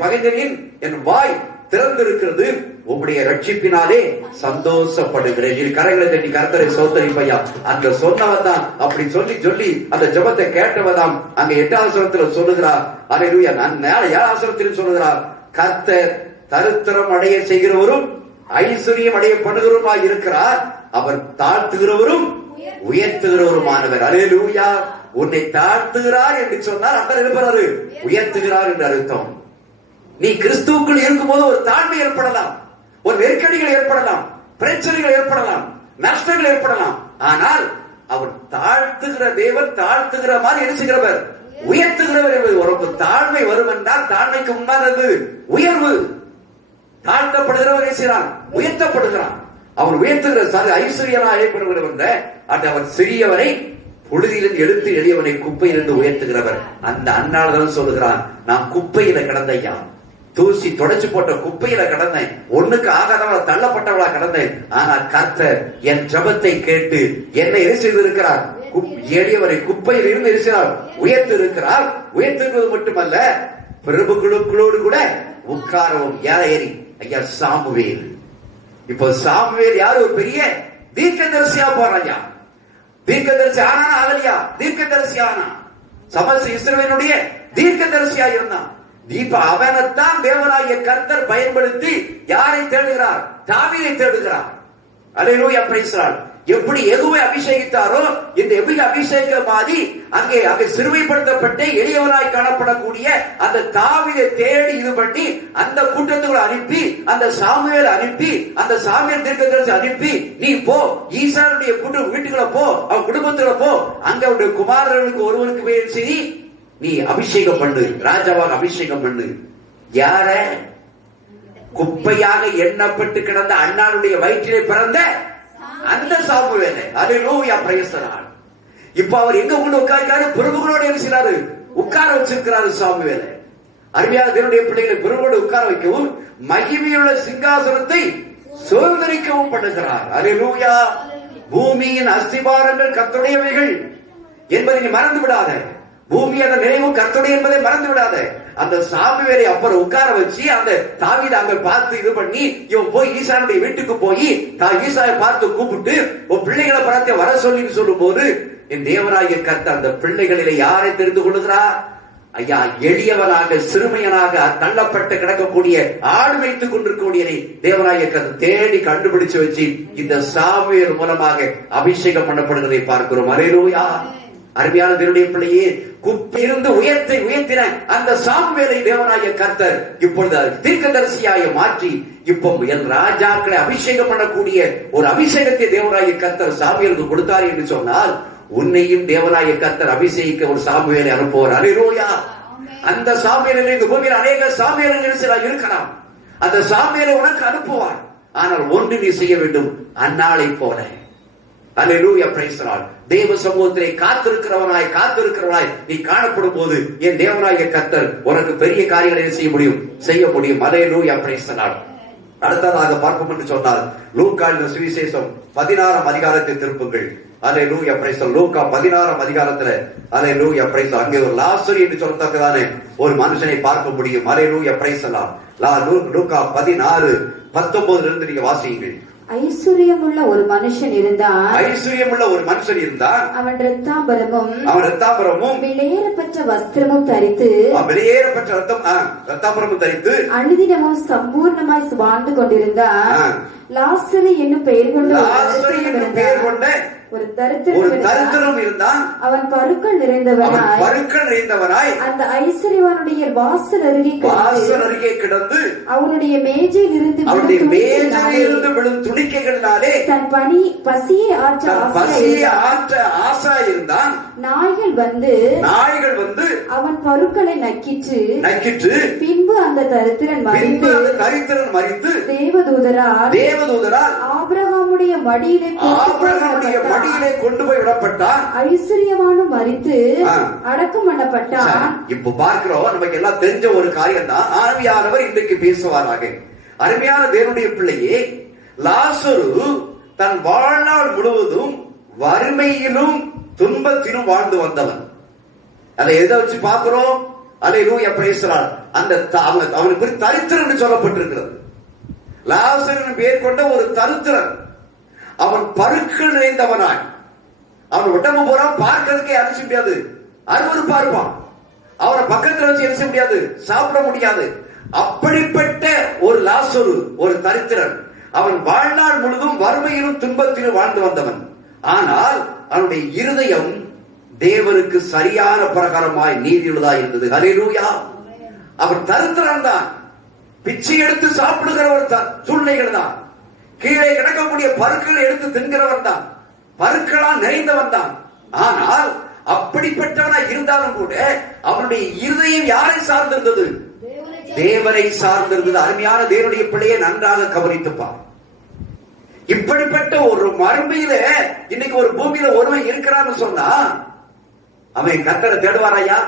பகைஞனின் என் வாய் திறந்திருக்கிறது, உம்முடைய ரட்சிப்பினாலே சந்தோஷப்படுகிறேன். கரைகளை தட்டி கர்த்தரை சோதரிப்பையா. அந்த சொன்னவன் தான் அப்படி சொல்லி சொல்லி அந்த ஜெபத்தை கேட்டவதான் அங்க 8வது வசனத்துல சொல்லுகிறார். அல்லேலூயா. நான் 7வது வசனத்தில் சொல்லுகிறார், கர்த்தர் தரித்திரம் அடைய செய்கிறவரும் ஐஸ்வர்யம் அடைய பண்ணுகிறவருமாய் இருக்கிறார், அவர் தாழ்த்துகிறவரும் உயர்த்துகிறவருமானவர். அல்லேலூயா. உன்னை தாழ்த்துகிறார் என்று சொன்னால் அர்த்தம் இருப்பாரு, உயர்த்துகிறார் என்று அர்த்தம். நீ கிறிஸ்துவுக்குள் இருக்கும்போது ஒரு தாழ்மை ஏற்படலாம், ஒரு நெருக்கடிகள் ஏற்படலாம், பிரச்சனைகள் ஏற்படலாம், நஷ்டங்கள் ஏற்படலாம். ஆனால் அவர் தாழ்த்துகிற தேவன், தாழ்த்துகிற மாதிரி எரிசுகிறவர், உயர்த்துகிறவர் என்பது உனக்கு தாழ்மை வரும் என்றால் தாழ்மைக்கு முன்னானது உயர்வு. தாழ்த்தப்படுகிறவர் செய்கிறான், உயர்த்தப்படுகிறான். அவர் உயர்த்துகிற ஐஸ்வர்யனா ஏற்படுகிறவர். அவர் சிறியவரை புழுதியிலிருந்து எடுத்து எளியவனை குப்பையிலிருந்து உயர்த்துகிறவர். அந்த அன்னால்தான் சொல்லுகிறான், நான் குப்பையில கிடந்தையா, தூசி தொடச்சு போட்ட குப்பையில கிடந்தேன், ஒண்ணுக்கு ஆகாதவள தள்ளப்பட்டவளா கிடந்தேன். ஆனா கர்த்தர் என் ஜெபத்தை கேட்டு என்னை எரிசிருக்கிறார். எளியவரை குப்பையில் இருந்து எரிசினார், உயர்த்து இருக்கிறார். உயர்த்துகிறது மட்டுமல்ல, பிரபுக்களோடு கூட உட்காரவும். ஏறி ஐயா சாமுவேல். இப்போ சாமுவேல் யாரு? ஒரு பெரிய தீர்க்கதரிசியா போறாயா. தீர்க்கதரிசி ஆனா ஆகலையா, தீர்க்கதரிசி ஆனா சமஸ்த இஸ்ரவேலுடைய தீர்க்கதரிசியா இருந்தான். இப்ப அவனைத்தான் தேவனாகிய கர்த்தர் பயன்படுத்தி யாரை தேடுகிறார்? தாவீதை தேடுகிறார். அல்லேலூயா பிரைஸ் தி லார்ட். எப்படி யெகோவா அபிஷேகித்தாரோ இந்த அபிஷேக மாதிரி அங்கே சிறுமைப்படுத்தப்பட்ட எளியவனாய் காணப்படக்கூடிய அந்த தாவீதை தேடி இது பண்ணி அந்த கூட்டத்துக்குள்ள அனுப்பி, அந்த சாமுவேல் அனுப்பி, அந்த சாமுவேல் தீர்க்கதரிசி அனுப்பி, நீ போ ஈசானுடைய வீட்டுக்குள்ள போ, அவன் குடும்பத்துல போ, அங்க அவருடைய குமாரர்களுக்கு ஒருவனுக்கு பேர் சரி நீ அபிஷேகம் பண்ணு, ராஜாவாக அபிஷேகம் பண்ணு. யார? குப்பையாக எண்ணப்பட்டு கிடந்த அன்னாருடைய வயிற்றிலே பிறந்த அந்த சாமுவேலை. அல்லேலூயா பிரைஸ் தி லார்ட். இப்ப அவர் எங்க கொண்டு உட்கார்ந்தாரு? பிரபுகளோடு என்ன செய்றாரு? உட்கார வச்சிருக்கிறாரு சாமுவேலை. அருமையான தேவனுடைய பிள்ளைகளை பிரபுவோடு உட்கார வைக்கவும் மகிமையுள்ள சிங்காசனத்தை சுதந்திரிக்கவும் பண்ணுகிறார். அல்லேலூயா. பூமியின் அஸ்திபாரங்கள் கர்த்தருடையவைகள் என்பதை நீ மறந்து விடாத. பூமி அந்த நினைவு கர்த்தருடைய என்பதை மறந்து விடாத. அந்த சாமுவேலை அப்புறம் உட்கார வச்சு அந்த தாவீதை அங்க பார்த்து இது பண்ணி இவன் போய் ஈசானுடைய வீட்டுக்கு போய் ஈசாவை பார்த்து கூப்பிட்டு உன் பிள்ளைகளை பார்த்து வர சொல்லி சொல்லும் போது என் தேவனாகிய கர்த்தர் அந்த பிள்ளைகளிலே யாரை தெரிந்து கொள்கிறார்? ஐயா, எளியவனாக சிறுமையனாக தள்ளப்பட்டு கிடக்கக்கூடிய ஆடு வைத்துக் கொண்டிருக்கக்கூடிய தேவனாகிய கர்த்தர் தேடி கண்டுபிடிச்சு வச்சு இந்த சாமுவேல் மூலமாக அபிஷேகம் பண்ணப்படுவதை பார்க்கிறோம். அல்லேலூயா. அருமையான தேவனுடைய பிள்ளையே, குப்பையிலிருந்து உயர்த்தின அந்த சாமுவேலை தேவனாகிய கர்த்தர் இப்பொழுது தீர்க்கதரிசியாய மாற்றி இப்போ என் ராஜாக்களை அபிஷேகம் பண்ணக்கூடிய ஒரு அபிஷேகத்தை தேவனாகிய கர்த்தர் சாமுவேலுக்கு கொடுத்தார் என்று சொன்னால் உன்னையும் தேவனாகிய கர்த்தர் அபிஷேகிக்க ஒரு சாமுவேலை அனுப்புவார். அல்லேலூயா. அந்த சாமுவேலில் இந்த பூமியில் அநேக சாமுவேல்கள் இருக்கலாம். அந்த சாமுவேலை உனக்கு அனுப்புவார். ஆனால் ஒன்று நீ செய்ய வேண்டும், அன்னாளை போல. அல்லேலூயா பிரைஸ் தி லார்ட். தேவ சமூகத்திலே காத்திருக்கிறவனாய் நீ காணப்படும் போது என் தேவனாகிய கர்த்தர் உனக்கு பெரிய காரியங்களை செய்ய முடியும். அல்லேலூயா பிரைஸ் தி லார்ட். அடுத்ததாக பார்ப்போம் என்று சொன்னால் லூக்கா சுவிசேஷம் 16ஆம் அதிகாரத்தை திருப்புங்கள். அல்லேலூயா பிரைஸ் தி லார்ட். லூக்கா 16ஆம் அதிகாரத்துல அல்லேலூயா பிரைஸ் தி லார்ட். அங்கே ஒரு லாசரு என்று சொல்லத்தக்கதான ஒரு மனுஷனை பார்க்க முடியும். அல்லேலூயா பிரைஸ் தி லார்ட். லூக்கா 16:19 இருந்து நீங்க வாசியுங்கள். ஐஸ்வர்யமுள்ள ஒரு மனுஷன் இருந்தான். அவன் இரத்தாம்பரமும் வெளியேறப்பட்ட வஸ்திரமும் தரித்து அனுதினமும் சம்பூர்ணமாய் வாழ்ந்து கொண்டிருந்தான். லாசரு என்னும் பெயர் கொண்ட ஒரு ஒரு தரித்திரம் தரித்திரம் இருந்தான். அவன் பருக்கள் நிறைந்தவனாய் அந்த ஐஸ்வர்யவானுடைய வாசல் அருகே கிடந்து அவனுடைய மேஜையில் இருந்து விழும் துணிக்கைகளினாலே தன் பசியை ஆற்ற ஆசா இருந்தான். நாய்கள் வந்து அவன் பருக்களை நக்கிற்று. பின்பு அந்த தரித்திரன் மரித்து தேவதூதரால் ஆபிரகாமுடைய மடியிலே கொண்டு போய் விடப்பட்டான். ஐஸ்வர்யவானும் மரித்து அடக்கம் பண்ணப்பட்டான். இப்ப பார்க்கிறோம், நமக்கு எல்லாம் தெரிஞ்ச ஒரு காரியம் தான். ஆவியானவர் இன்றைக்கு பேசுவாராக. அருமையான தேவனுடைய பிள்ளையே, லாசரு தன் வாழ்நாள் முழுவதும் வறுமையிலும் துன்பத்திலும் வாழ்ந்து வந்தவன். அதை எதை வச்சு பார்க்கிறோம்? அல்லேலூயா, பிரைஸ் தி லார்ட். அந்த அவனுக்கு தரித்திரம் என்று சொல்லப்பட்டிருக்கிறது. லாசரின் பேர் கொண்ட ஒரு தரித்திரன். அவன் பருக்கள் நிறைந்தவனாய், அவன் உடம்பு பூரா பார்க்கிறதுக்கே அரிசி முடியாது, அருவருப்பா இருப்பான். அவனை பக்கத்தில் வச்சு எரிச முடியாது, சாப்பிட முடியாது. அப்படிப்பட்ட ஒரு லாசரு, ஒரு தரித்திரன். அவன் வாழ்நாள் முழுதும் வறுமையிலும் துன்பத்திலும் வாழ்ந்து வந்தவன். ஆனால் அவனுடைய இருதயம் தேவனுக்கு சரியான பிரகாரமாய் நீதியுள்ளதா இருந்தது. ஹல்லேலூயா. அவன் தரித்திரன் தான், பிச்சை எடுத்து சாப்பிடுகிற ஒரு சூழ்நிலைகள் தான், கீழே கிடக்கக்கூடிய பருக்களை எடுத்து தின்கிறவன் தான், பருக்களால் நிறைந்தவன் தான். ஆனால் அப்படிப்பட்டவனா இருந்தாலும் கூட அவனுடைய இருதயம் யாரை சார்ந்திருந்தது? தேவனை சார்ந்திருந்தது. அருமையான தேவனுடைய பிள்ளையை நன்றாக கவனித்துப்பார். இப்படிப்பட்ட ஒரு மறுமையில இன்னைக்கு ஒரு பூமியில ஒருவன் இருக்கிறான்னு சொன்னா அவன் கர்த்தரை தேடுவாராயா?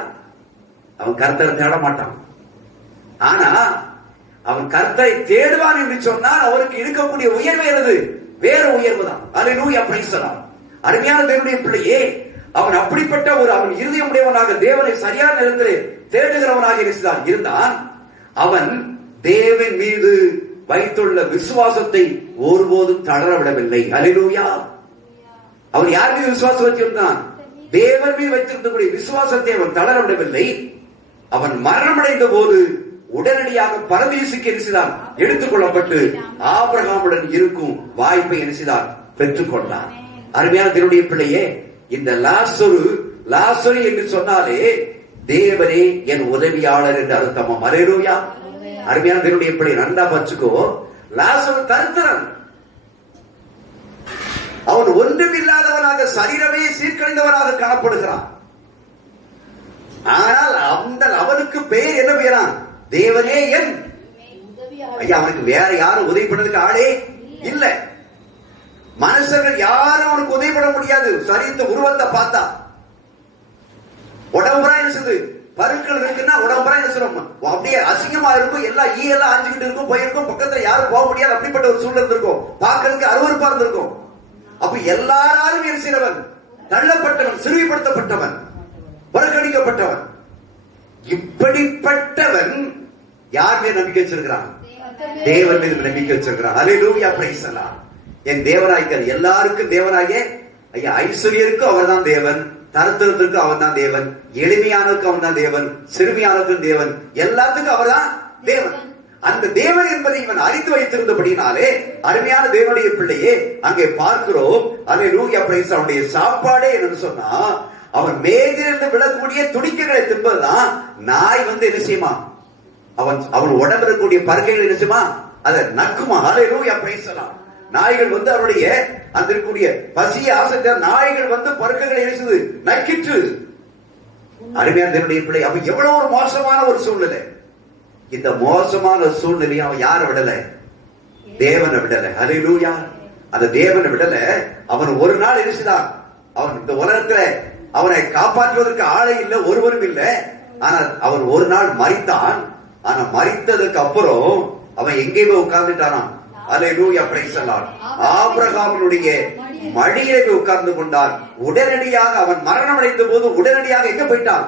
அவன் கர்த்தரை தேட மாட்டான். ஆனா அவன் கர்த்தரை தேடுவான் என்று சொன்னால் அவருக்கு இருக்கக்கூடிய உயர்வு எனது வேற உயர்வு தான். அல்லேலூயா, பிரைஸ் தி லார்ட். அருமையான தேவனுடைய பிள்ளையே, அவன் அப்படிப்பட்ட ஒரு அவன் இருதயம் உடையவனாக தேவனை சரியான நேரத்தில் தேடுகிறவனாக இருந்தான். அவன் தேவன் மீது வைத்துள்ள விசுவாசத்தை ஒருபோதும் தளர விடவில்லை. அல்லேலூயா. அவன் யார் மீது விசுவாசம் வச்சிருந்தான்? தேவன் மீது வைத்திருக்கக்கூடிய விசுவாசத்தை அவன் தளர விடவில்லை. அவன் மரணமடைந்த போது உடனடியாக பரதீசுக்கு எரிசிதான் எடுத்துக் கொள்ளப்பட்டு ஆபிரகாமுடன் இருக்கும் வாய்ப்பை எரிசிதான் பெற்றுக் கொண்டான். அருமையான தேவனுடைய பிள்ளையே, இந்த லாசரு என்று சொன்னாலே தேவனே என் உதவியாளர் என்று அர்த்தமா? அல்லேலூயா. அருமையான தேவனுடைய பிள்ளை, நன்றா பச்சுக்கோ. லாசரு தரித்திரன், அவன் ஒன்றுமில்லாதவனாக சரீரமே சீர்கழிந்தவனாக காணப்படுகிறான். ஆனால் அவனுக்கு பெயர் என்ன பெயரான்? தேவனே என் ஐயா. அவனுக்கு வேற யாரும் உதவி பண்ணதுக்கு ஆளே இல்ல. மனுஷர்கள் யாரும் அவனுக்கு உதவி பண்ண முடியாது. சரித்த உருவத்தை பார்த்தா உடம்புறா என்ன சொல்லுது? பருக்கள் இருக்குன்னா உடம்புறா என்ன சொல்றோம்? அப்படியே அசிங்கமா இருக்கும், எல்லாம் ஈயெல்லாம் ஆஞ்சுக்கிட்டு இருக்கும், போயிருக்கும், பக்கத்துல யாரும் போக முடியாது. அப்படிப்பட்ட ஒரு சூழல் இருக்கும், பார்க்கறதுக்கு அருவருப்பா இருந்திருக்கும். அப்ப எல்லாராலும் என்ன செய்றவன்? தள்ளப்பட்டவன், சிறுமைப்படுத்தப்பட்டவன், புறக்கணிக்கப்பட்டவன். இப்படிப்பட்டவன் யார் மீது நம்பிக்கை வச்சிருக்கிறான்? தேவன் மீது நம்பிக்கை வச்சிருக்கிறான். அல்லேலூயா, பிரைஸ் தி லார்ட். என் தேவனாய்க்கர் எல்லாருக்கும் தேவனாகிய ஐயா, ஐஸ்வர்யருக்கும் அவர் தான் தேவன், தரித்திரத்திற்கும் அவன் தான் தேவன், எளிமையானவருக்கும் அவன் தான் தேவன், சிறுமியானவருக்கும் தேவன், எல்லாத்துக்கும் அவர் தான் தேவன். அந்த தேவன் என்பதை இவன் அறிந்து வைத்திருந்தபடினாலே அருமையான தேவனுடைய பிள்ளையே அங்கே பார்க்கிறோம். அல்லேலூயா, பிரைஸ். அவனுடைய சாப்பாடே என்னன்னு சொன்னா அவன் மேஜிலிருந்து விழக்கூடிய துணிக்கைகளை தின்பதுதான். நாய் என்ன செய்யுமா? அவன் உடம்புல இருக்கக்கூடிய பருக்கைகள் என்ன செய்யுமா? அதை நக்குமா? அல்லேலூயா, பிரைஸ் தி லார்ட். நாய்கள் அவருடைய அந்த இருக்கக்கூடிய பசிய ஆசை நாய்கள் பருக்கைகளை என்ன நக்கிற்று. அருமையான தேவனுடைய பிள்ளை, அப்ப எவ்வளவு ஒரு மோசமான ஒரு சூழ்நிலை. இந்த மோசமான சூழ்நிலையை அவன் யாரை விடல? தேவனை விடல. அல்லேலூயா. அந்த தேவனை விடல. அவன் ஒரு நாள் இருந்துதான், அவன் இந்த உலகத்துல அவனை காப்பாற்றுவதற்கு ஆளே இல்லை, ஒருவரும் இல்லை. ஆனால் அவன் ஒரு நாள் மரித்தான். ஆனா மரித்ததுக்கு அப்புறம் அவன் எங்கேயுமே உட்கார்ந்துட்டானா? அல்லேலூயா, பிரைஸ் தி லார்ட். ஆபிரகாமுடைய மடியிலே உட்கார்ந்து கொண்டான். உடனடியாக அவன் மரணம் அடைந்த போது உடனடியாக எங்க போயிட்டான்?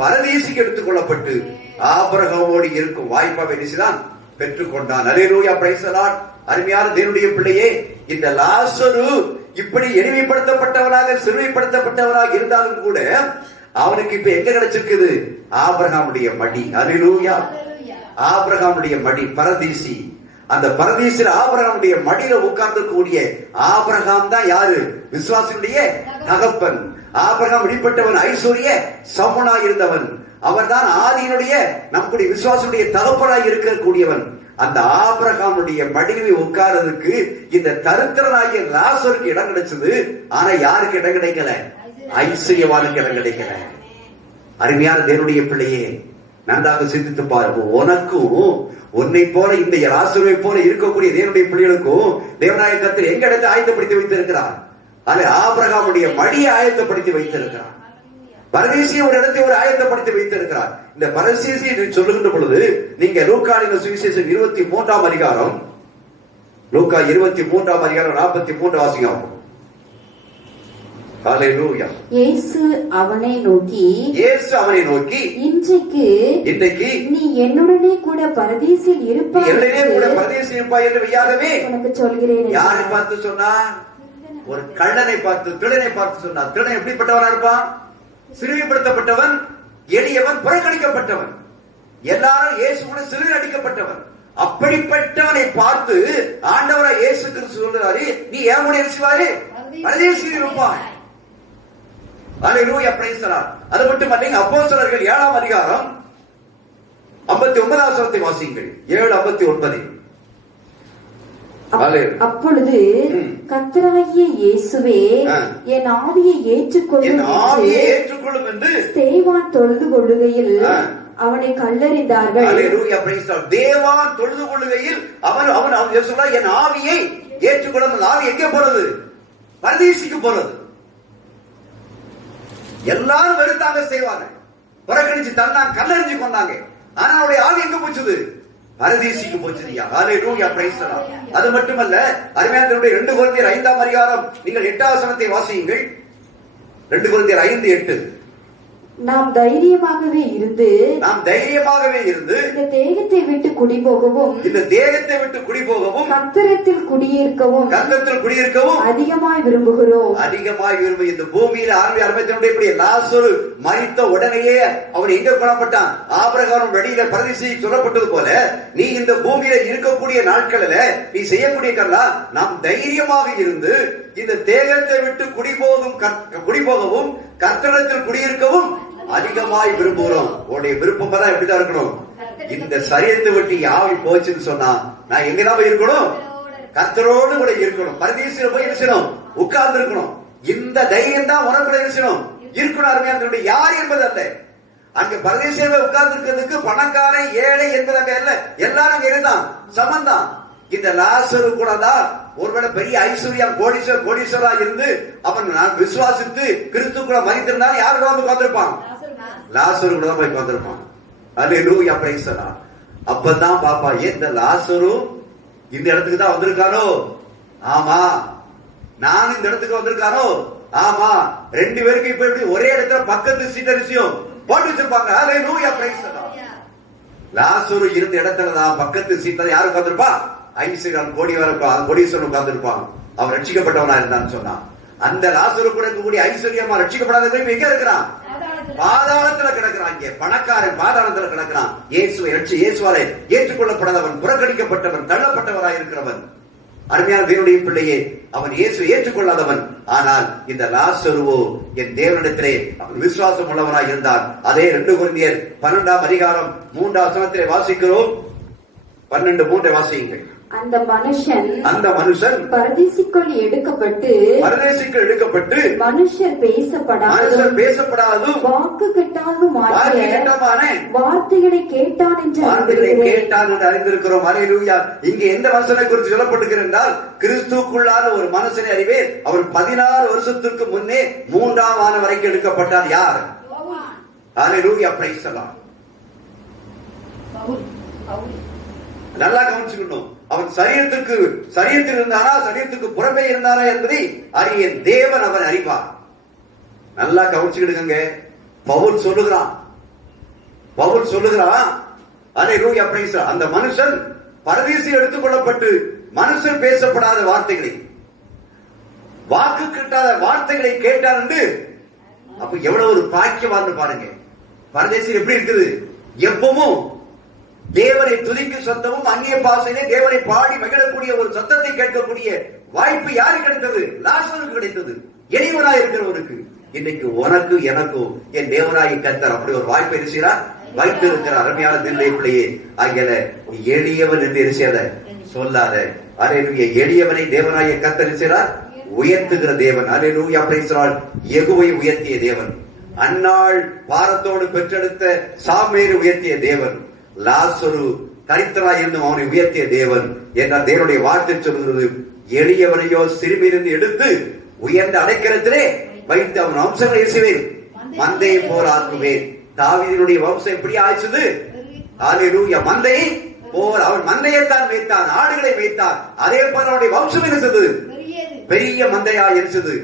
பரதீசுக்கு எடுத்துக் கொள்ளப்பட்டு ஆபிரகாமோடு இருக்கும் வாய்ப்பாக நினைச்சுதான் பெற்றுக் கொண்டான். அல்லேலூயா, பிரைஸ் தி லார்ட். அருமையான தேவனுடைய பிள்ளையே, இந்த லாசரு இப்படி எளிமைப்படுத்தப்பட்டவனாக சிறுமைப்படுத்தப்பட்டவனாக இருந்தாலும் கூட அவனுக்கு இப்ப எங்க கிடைச்சிருக்குது? ஆபிரகாமுடைய மடி. அல்லேலூயா. ஆபிரகாமுடைய மடி, பரதீசி. அந்த பரதீசில் ஆபிரகாமுடைய மடியில உட்கார்ந்திருக்கக்கூடிய ஆபிரகாம் தான் யாரு? விசுவாசியுடைய தகப்பன். ஆபிரகாம் வெளிப்பட்டவன், ஐஸ்வர்ய சமனாய் இருந்தவன். அவர் தான் ஆதியினுடைய நம்முடைய விசுவாசனுடைய தகப்பனாய் இருக்கக்கூடியவன். அந்த ஆபிரகாமுடைய மடியில உட்கார்றதுக்கு இந்த தரித்திரனாகிய லாசருக்கு இடம் கிடைச்சது. ஆனா யாருக்கு இடம் கிடைக்கல? ஐஸ்வர்யவானுக்கு இடம் கிடைக்கல. அருமையான தேவனுடைய பிள்ளையே, நன்றாக சிந்தித்து பாருங்க. உனக்கும் உன்னை போல இந்த லாசருவை போல இருக்கக்கூடிய தேவனுடைய பிள்ளைகளுக்கும் தேவனாய கர்த்தர் எங்க இடத்தை ஆயத்தப்படுத்தி வைத்திருக்கிறார்? அது ஆபிரகாமுடைய மடியை ஆயத்தப்படுத்தி வைத்திருக்கிறார். பரதேசிய ஒரு இடத்தை ஒரு ஆயத்தப்படுத்தி வைத்திருக்கிறார். இந்த பரதேசி என்று சொல்லுகின்ற பொழுது நீங்க லூக்காவின் சுவிசேஷம் 23ஆம் அதிகாரம், லூக்கா 23ஆம் அதிகாரம் 43 வாசிங்க. ஹல்லேலூயா. இயேசு அவனை நோக்கி இன்றைக்கு நீ என்னுடனே கூட பரதீசில் இருப்பாய் என்று மெய்யாகவே உனக்கு சொல்கிறேன். யாரை பார்த்து சொன்னா? ஒரு கள்ளனை பார்த்து, திருடனை பார்த்து சொன்னா. திருடன் எப்படிப்பட்டவனா இருப்பான்? சிறுமைப்படுத்தப்பட்டவன், எளியவன், புறக்கணிக்கப்பட்டவன். எல்லாரும் இயேசு கூட சிலுவையில் அடிக்கப்பட்டவன். அப்படிப்பட்டவனை பார்த்து ஆண்டவராய் இயேசு கிறிஸ்து சொல்றாரு, நீ ஏன் கூட செய்வாரு? பரதீசில் இருப்பாய். ஹல்லேலூயா, பிரைஸ் தி லார்ட். அது மட்டுமல்ல, அப்போஸ்தலர்கள் 7ஆம் அதிகாரம் 59ஆம் வசனத்தை வாசியுங்கள். 7:59. அப்பொழுது கர்த்தராகிய இயேசுவே என் ஆவியை ஏற்றுக்கொள்ளும் என்று ஸ்தேவான் தொழுது கொள்ளுகையில் அவனை கல்லறிந்தார்கள். ஹல்லேலூயா, பிரைஸ் தி லார்ட். தேவான் தொழுது கொள்ளுகையில் அவன் சொல்றான், என் ஆவியை ஏற்றுக்கொள்ளும். ஆவி எங்கே போறது? பரதீசிக்கு போறது. எல்லாரும் வெறுத்தாங்க, செய்வாங்க, புறக்கணிச்சு தன்னாங்க, கல்லறிஞ்சு கொண்டாங்க. ஆனா அவருடைய ஆவி எங்க போச்சுது? பரதீசிக்கு போச்சுதியா. ஹல்லேலூயா, பிரைஸ் தி லார்ட். அது மட்டுமல்ல, அருமையான 2 கொரிந்தியர் 5ஆம் அதிகாரம் நீங்கள் 8ஆம் வசனத்தை வாசியுங்கள். 2 கொரிந்தியர் 5:8. நாம் தைரியமாகவே இருந்து இந்த தேகத்தை விட்டு குடிபோகவும் கர்த்தரில் குடியிருக்கவும் அதிகமாய் விரும்புகிறோம். இந்த பூமியில ஆரம்பித்தனுடைய லாசரு மரித்த உடனேயே அவன் எங்க கொல்லப்பட்டான்? ஆபிரகாம் வெளியில பரதீசி சொல்லப்பட்டது போல நீ இந்த பூமியில இருக்கக்கூடிய நாட்களில நீ செய்யக்கூடிய கல்லா, நாம் தைரியமாக இருந்து இந்த தேகத்தை விட்டு குடிபோகவும் கர்த்தரிடத்தில் குடியிருக்கவும் அதிகமாய் விரும்புகிறோம். உன்னுடைய விருப்பம் தான் எப்படிதான் இருக்கணும்? இந்த சரீரத்தை விட்டு ஆவி போச்சுன்னு சொன்னா நான் எங்கதான் போய் இருக்கணும்? கர்த்தரோடு கூட இருக்கணும். பரதீசில போய் இருக்கணும், உட்கார்ந்து இருக்கணும். இந்த தைரியம் தான் உனக்குள்ள இருக்கணும். அருமையான யார் என்பது அல்ல. அங்க பரதீசில உட்கார்ந்து இருக்கிறதுக்கு பணக்காரன் ஏழை என்பது அங்க இல்ல. எல்லாரும் அங்க இருந்தான், சமந்தான். இந்த லாசரு கூட தான் ஒருவேளை பெரிய ஐஸ்வர்யம் கோடீஸ்வரா இருந்து அவன் விசுவாசித்து கிறிஸ்து கூட மரித்திருந்தாலும் யாரு கூட வந்து உட்கார்ந்திருப்பான்? லாசரு கூட தான் போய் உட்கார்ந்திருப்பான். ஹல்லேலூயா, பிரைஸ் தி லார்ட். அப்பதான் பாப்பா, இந்த லாசரு இந்த இடத்துக்கு தான் வந்திருக்கானோ? ஆமா. நான் இந்த இடத்துக்கு வந்திருக்கானோ? ஆமா. 2 பேருக்கு இப்ப எப்படி ஒரே இடத்துல பக்கத்து சீட் அரிசியும் போட்டு வச்சிருப்பாங்க. ஹல்லேலூயா, பிரைஸ் தி லார்ட். லாசரு இருந்த இடத்துல தான் பக்கத்து சீட்ல யாரு உட்கார்ந்திருப்பா? ஐஸ்வர்யம் கோடீஸ்வரன் உட்கார்ந்திருப்பான். அவன் ரட்சிக்கப்பட்டவனா இருந்தான்னு சொன்னான். அந்த லாசரு கூட இருக்கக்கூடிய ஐஸ்வர்யமா ரட்சிக்கப்படாத எங்க இருக்கிறான்? பாதாளத்துல கிடக்கிறான். இங்கே பணக்காரன் பாதாளத்துல கிடக்கிறான். இயேசுவாலே ஏற்றுக்கொள்ளப்படாதவன், புறக்கணிக்கப்பட்டவன், தள்ளப்பட்டவராய் இருக்கிறவன். அருமையான தேவனுடைய பிள்ளையே, அவன் இயேசு ஏற்றுக்கொள்ளாதவன். ஆனால் இந்த லாசருவோ என் தேவனிடத்திலே அவன் விசுவாசம் உள்ளவனாய் இருந்தான். அதே 2 கொரிந்தியர் 12ஆம் அதிகாரம் 3ஆம் வசனத்திலே வாசிக்கிறோம். 12:3 வாசியுங்கள். அந்த மனுஷன் பரதேசிக்குள் எடுக்கப்பட்டு மனுஷர் பேசப்படாதும் வாக்கு கெட்டாலும் வார்த்தைகளை கேட்டான் என்று அறிந்திருக்கிறோம். ஹல்லேலூயா. இங்கே எந்த மனுஷனை குறித்து சொல்லப்பட்டிருக்கிறது என்றால், கிறிஸ்துக்குள்ளான ஒரு மனுஷனை அறிவேன். அவர் 16 வருஷத்துக்கு முன்னே 3ஆம் ஆண்டு வரைக்கும் எடுக்கப்பட்டார். யார்? ஹல்லேலூயா, பிரைஸ் தி லார்ட். நல்லா கவனிச்சுக்கணும். அவன் சரீரத்தில் இருந்தாரா, சரீரத்துக்கு புறமே இருந்தாரா என்பதை அறிய தேவன் அவன் அறிவார். நல்லா கவனிச்சுக்கிடுங்க. பவுல் சொல்லுகிறான், ஹல்லேலூயா, பிரைஸ் தி லார்ட். அந்த மனுஷன் பரதீசி எடுத்துக்கொள்ளப்பட்டு மனுஷன் பேசப்படாத வார்த்தைகளை, வாக்கு கிட்டாத வார்த்தைகளை கேட்டான் என்று. அப்ப எவ்வளவு ஒரு பாக்கியவான்னு பாருங்க. பரதேசி எப்படி இருக்குது? எப்பவும் தேவனை துதிக்கும் சத்தமும் அந்நிய பாசையிலே தேவனை பாடி மகிழக்கூடிய ஒரு சத்தத்தை கேட்கக்கூடிய வாய்ப்பு யாருக்கு கிடைத்தது? லாசருக்கு கிடைத்தது, எளியவனாய் இருக்கிறவருக்கு. இன்னைக்கு உனக்கு எனக்கும் என் தேவனாய் கர்த்தர் அப்படி ஒரு வாய்ப்பை இருக்கிறார், வைத்து இருக்கிறார். அருமையான தேவனுடைய பிள்ளையே, ஆகிய எளியவன் என்று இருக்கிறத சொல்லாத. அல்லேலூயா. எளியவனை தேவனாய கர்த்தர் இருக்கிறார், உயர்த்துகிற தேவன். அல்லேலூயா. Praise the Lord. யெகோவை உயர்த்திய தேவன், அன்னாள் பாரத்தோடு பெற்றெடுத்த சாமேரை உயர்த்திய தேவன், லாசரு தரித்திரனாய் இருந்தும் அவனை உயர்த்திய தேவன் என்றால் தேவனுடைய வார்த்தை சொல்கிறது, எளியவனையோ சிறுமியிலிருந்து எடுத்து உயர்ந்த அடைக்கலத்திலே வைத்து அவன் வம்சங்களை இயேசுவேன், மந்தையை போல் ஆக்குவேன். தாவீதினுடைய வம்சம் எப்படி ஆயிச்சது? அல்லேலூயா. மந்தையை போல் அவன் மந்தையைத்தான் மேய்த்தான், ஆடுகளை மேய்த்தான். அதே போல அவனுடைய வம்சம் இருந்தது, பெரிய மந்தையாக இருந்தது,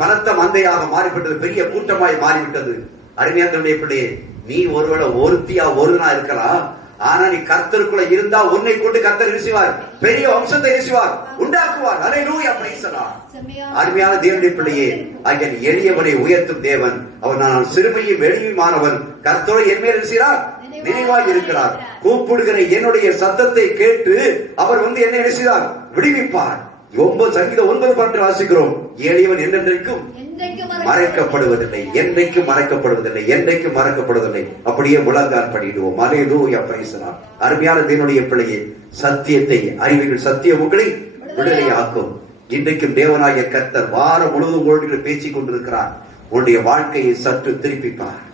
பலத்த மந்தையாக மாறிவிட்டது, பெரிய கூட்டமாய் மாறிவிட்டது. அருமையானுடைய பிள்ளையே, நீ ஒருவேளை ஒருத்தியா ஒருவனா இருக்கலாம், ஆனா நீ கர்த்தருக்குள்ள இருந்தா உன்னை கொண்டு கர்த்தர் இரிசுவார், பெரிய வம்சத்தை இரிசுவார், உண்டாக்குவார். அல்லேலூயா. Praise the Lord. அருமையான தேவனுடைய பிள்ளையே, ஆகிய எளியவனை உயர்த்தும் தேவன். அவன் நான் சிறுமையும் எளியுமானவன், கர்த்தரோடு என் மேல் இருக்கிறார், நினைவாய் இருக்கிறார். கூப்பிடுகிற என்னுடைய சத்தத்தை கேட்டு அவர் என்னை நினைச்சார், விடுவிப்பார். சங்கீதம் 9:12 வாசிக்கிறோம், எளியவன் என்றென்றைக்கும் மறைக்கப்படுவதில்லை, என்றைக்கும் மறைக்கப்படுவதில்லை, என்றைக்கும் மறக்கப்படுவதில்லை. அப்படியே முழங்கால் படிடுவோம். அல்லேலூயா. Praise the Lord. அருமையான தேவனுடைய பிள்ளையே, சத்தியத்தை அறிவீர்கள், சத்தியம் உங்களை விடுதலையாக்கும். இன்றைக்கும் தேவனாகிய கர்த்தர் வாரம் முழுவதும் உங்களோடு பேசிக் கொண்டிருக்கிறார். உன்னுடைய வாழ்க்கையை சற்று திருப்பிப்பார்.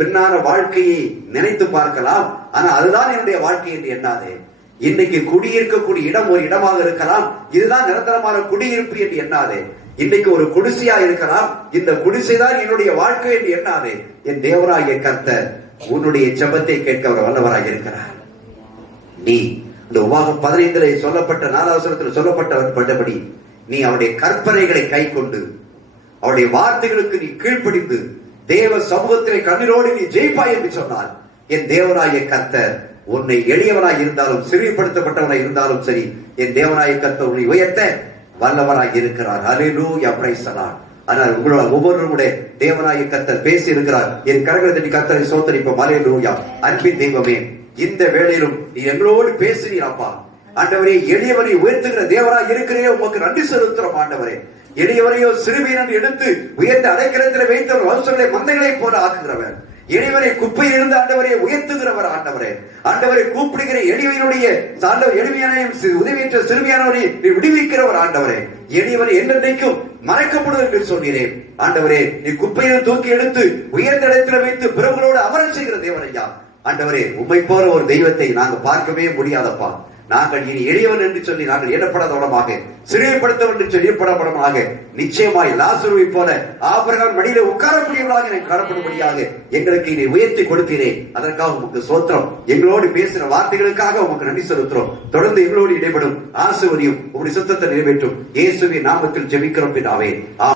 பின்னான வாழ்க்கையை நினைத்து பார்க்கலாம், ஆனா அதுதான் என்னுடைய வாழ்க்கை என்று எண்ணாதே. இன்னைக்கு குடியிருக்கக்கூடிய இடம் ஒரு இடமாக இருக்கலாம், இதுதான் நிரந்தரமான குடியிருப்பு என்று எண்ணாதே. இன்னைக்கு ஒரு குடிசையா இருக்கலாம், இந்த குடிசைதான் என்னுடைய வாழ்க்கை என்று எண்ணாதே. என் தேவனாகிய கர்த்தர் உன்னுடைய ஜெபத்தை கேட்க அவர் வல்லவராக இருக்கிறார். நீ இந்த உபாகம் 15 சொல்லப்பட்ட 4வது வசனத்தில் சொல்லப்பட்டபடி நீ அவருடைய கற்பனைகளை கை கொண்டு அவருடைய வார்த்தைகளுக்கு நீ கீழ்ப்படிந்து தேவ சமூகத்திலே கண்ணீரோடு நீ ஜெயிப்பாய் என்று சொன்னார். என் தேவனாகிய கர்த்தர் உன்னை எளியவனாய் இருந்தாலும் சிறுமைப்படுத்தப்பட்டவனாய் இருந்தாலும் சரி, என் தேவனாகிய கர்த்தர் உன்னை உயர்த்த வல்லவராய் இருக்கிறார். அல்லேலூயா. Praise the Lord. ஆனால் உங்களோட ஒவ்வொருவருடைய தேவனாகிய கர்த்தர் பேசி இருக்கிறார். என் கரங்களை தட்டி கர்த்தரை ஸ்தோத்திரிப்போம். அல்லேலூயா. அன்பின் தெய்வமே, இந்த வேளையிலும் நீ எங்களோடு பேசுறீரப்பா. ஆண்டவரே, எளியவனை உயர்த்துகிற தேவனாய் இருக்கிறே, உமக்கு நன்றி செலுத்துறோம். ஆண்டவரே, எளியவரையோ சிறுமியினர் எடுத்து உயர்ந்த அடைக்கலத்தில் வைத்தவர் வம்சங்களை மந்தைகளை போல ஆக்குகிறவர், எளியவரை குப்பையில் இருந்து ஆண்டவரை உயர்த்துகிறவர். ஆண்டவரே, ஆண்டவரை கூப்பிடுகிற எளியவனுடைய எளிமையானையும் உதவியற்ற சிறுமியானவரை விடுவிக்கிறவர். ஆண்டவரே, எளியவரை என்றென்றைக்கும் மறைக்கப்படுவது என்று சொன்னீரே. ஆண்டவரே, நீ குப்பையில் தூக்கி எடுத்து உயர்ந்த இடத்தில் வைத்து பிறகுகளோடு அமரச் செய்கிற தேவனையா. ஆண்டவரே, உம்மை போல ஒரு தெய்வத்தை நாங்கள் பார்க்கவே முடியாதப்பா. நாங்கள் இனி எளியவன் என்று சொல்லி நாங்கள் எண்ணப்படாதவனமாக, சிறுமைப்படுத்தவன் என்று சொல்லி எண்ணப்படாதவனமாக, நிச்சயமாய் லாசருவை போல ஆபிரகாம் மடியில உட்காரக்கூடியவர்களாக காணப்படும்படியாக எங்களுக்கு இதை உயர்த்தி கொடுத்தீரே. அதற்காக உமக்கு ஸ்தோத்திரம். எங்களோடு பேசுகிற வார்த்தைகளுக்காக உமக்கு நன்றி செலுத்துறோம். தொடர்ந்து எங்களோடு இடைபடும் ஆசீர்வதியும் உங்களுடைய சுத்தத்தை நிறைவேற்றும். இயேசுவின் நாமத்தில் ஜெபிக்கிறோம் பிதாவே. ஆமென்.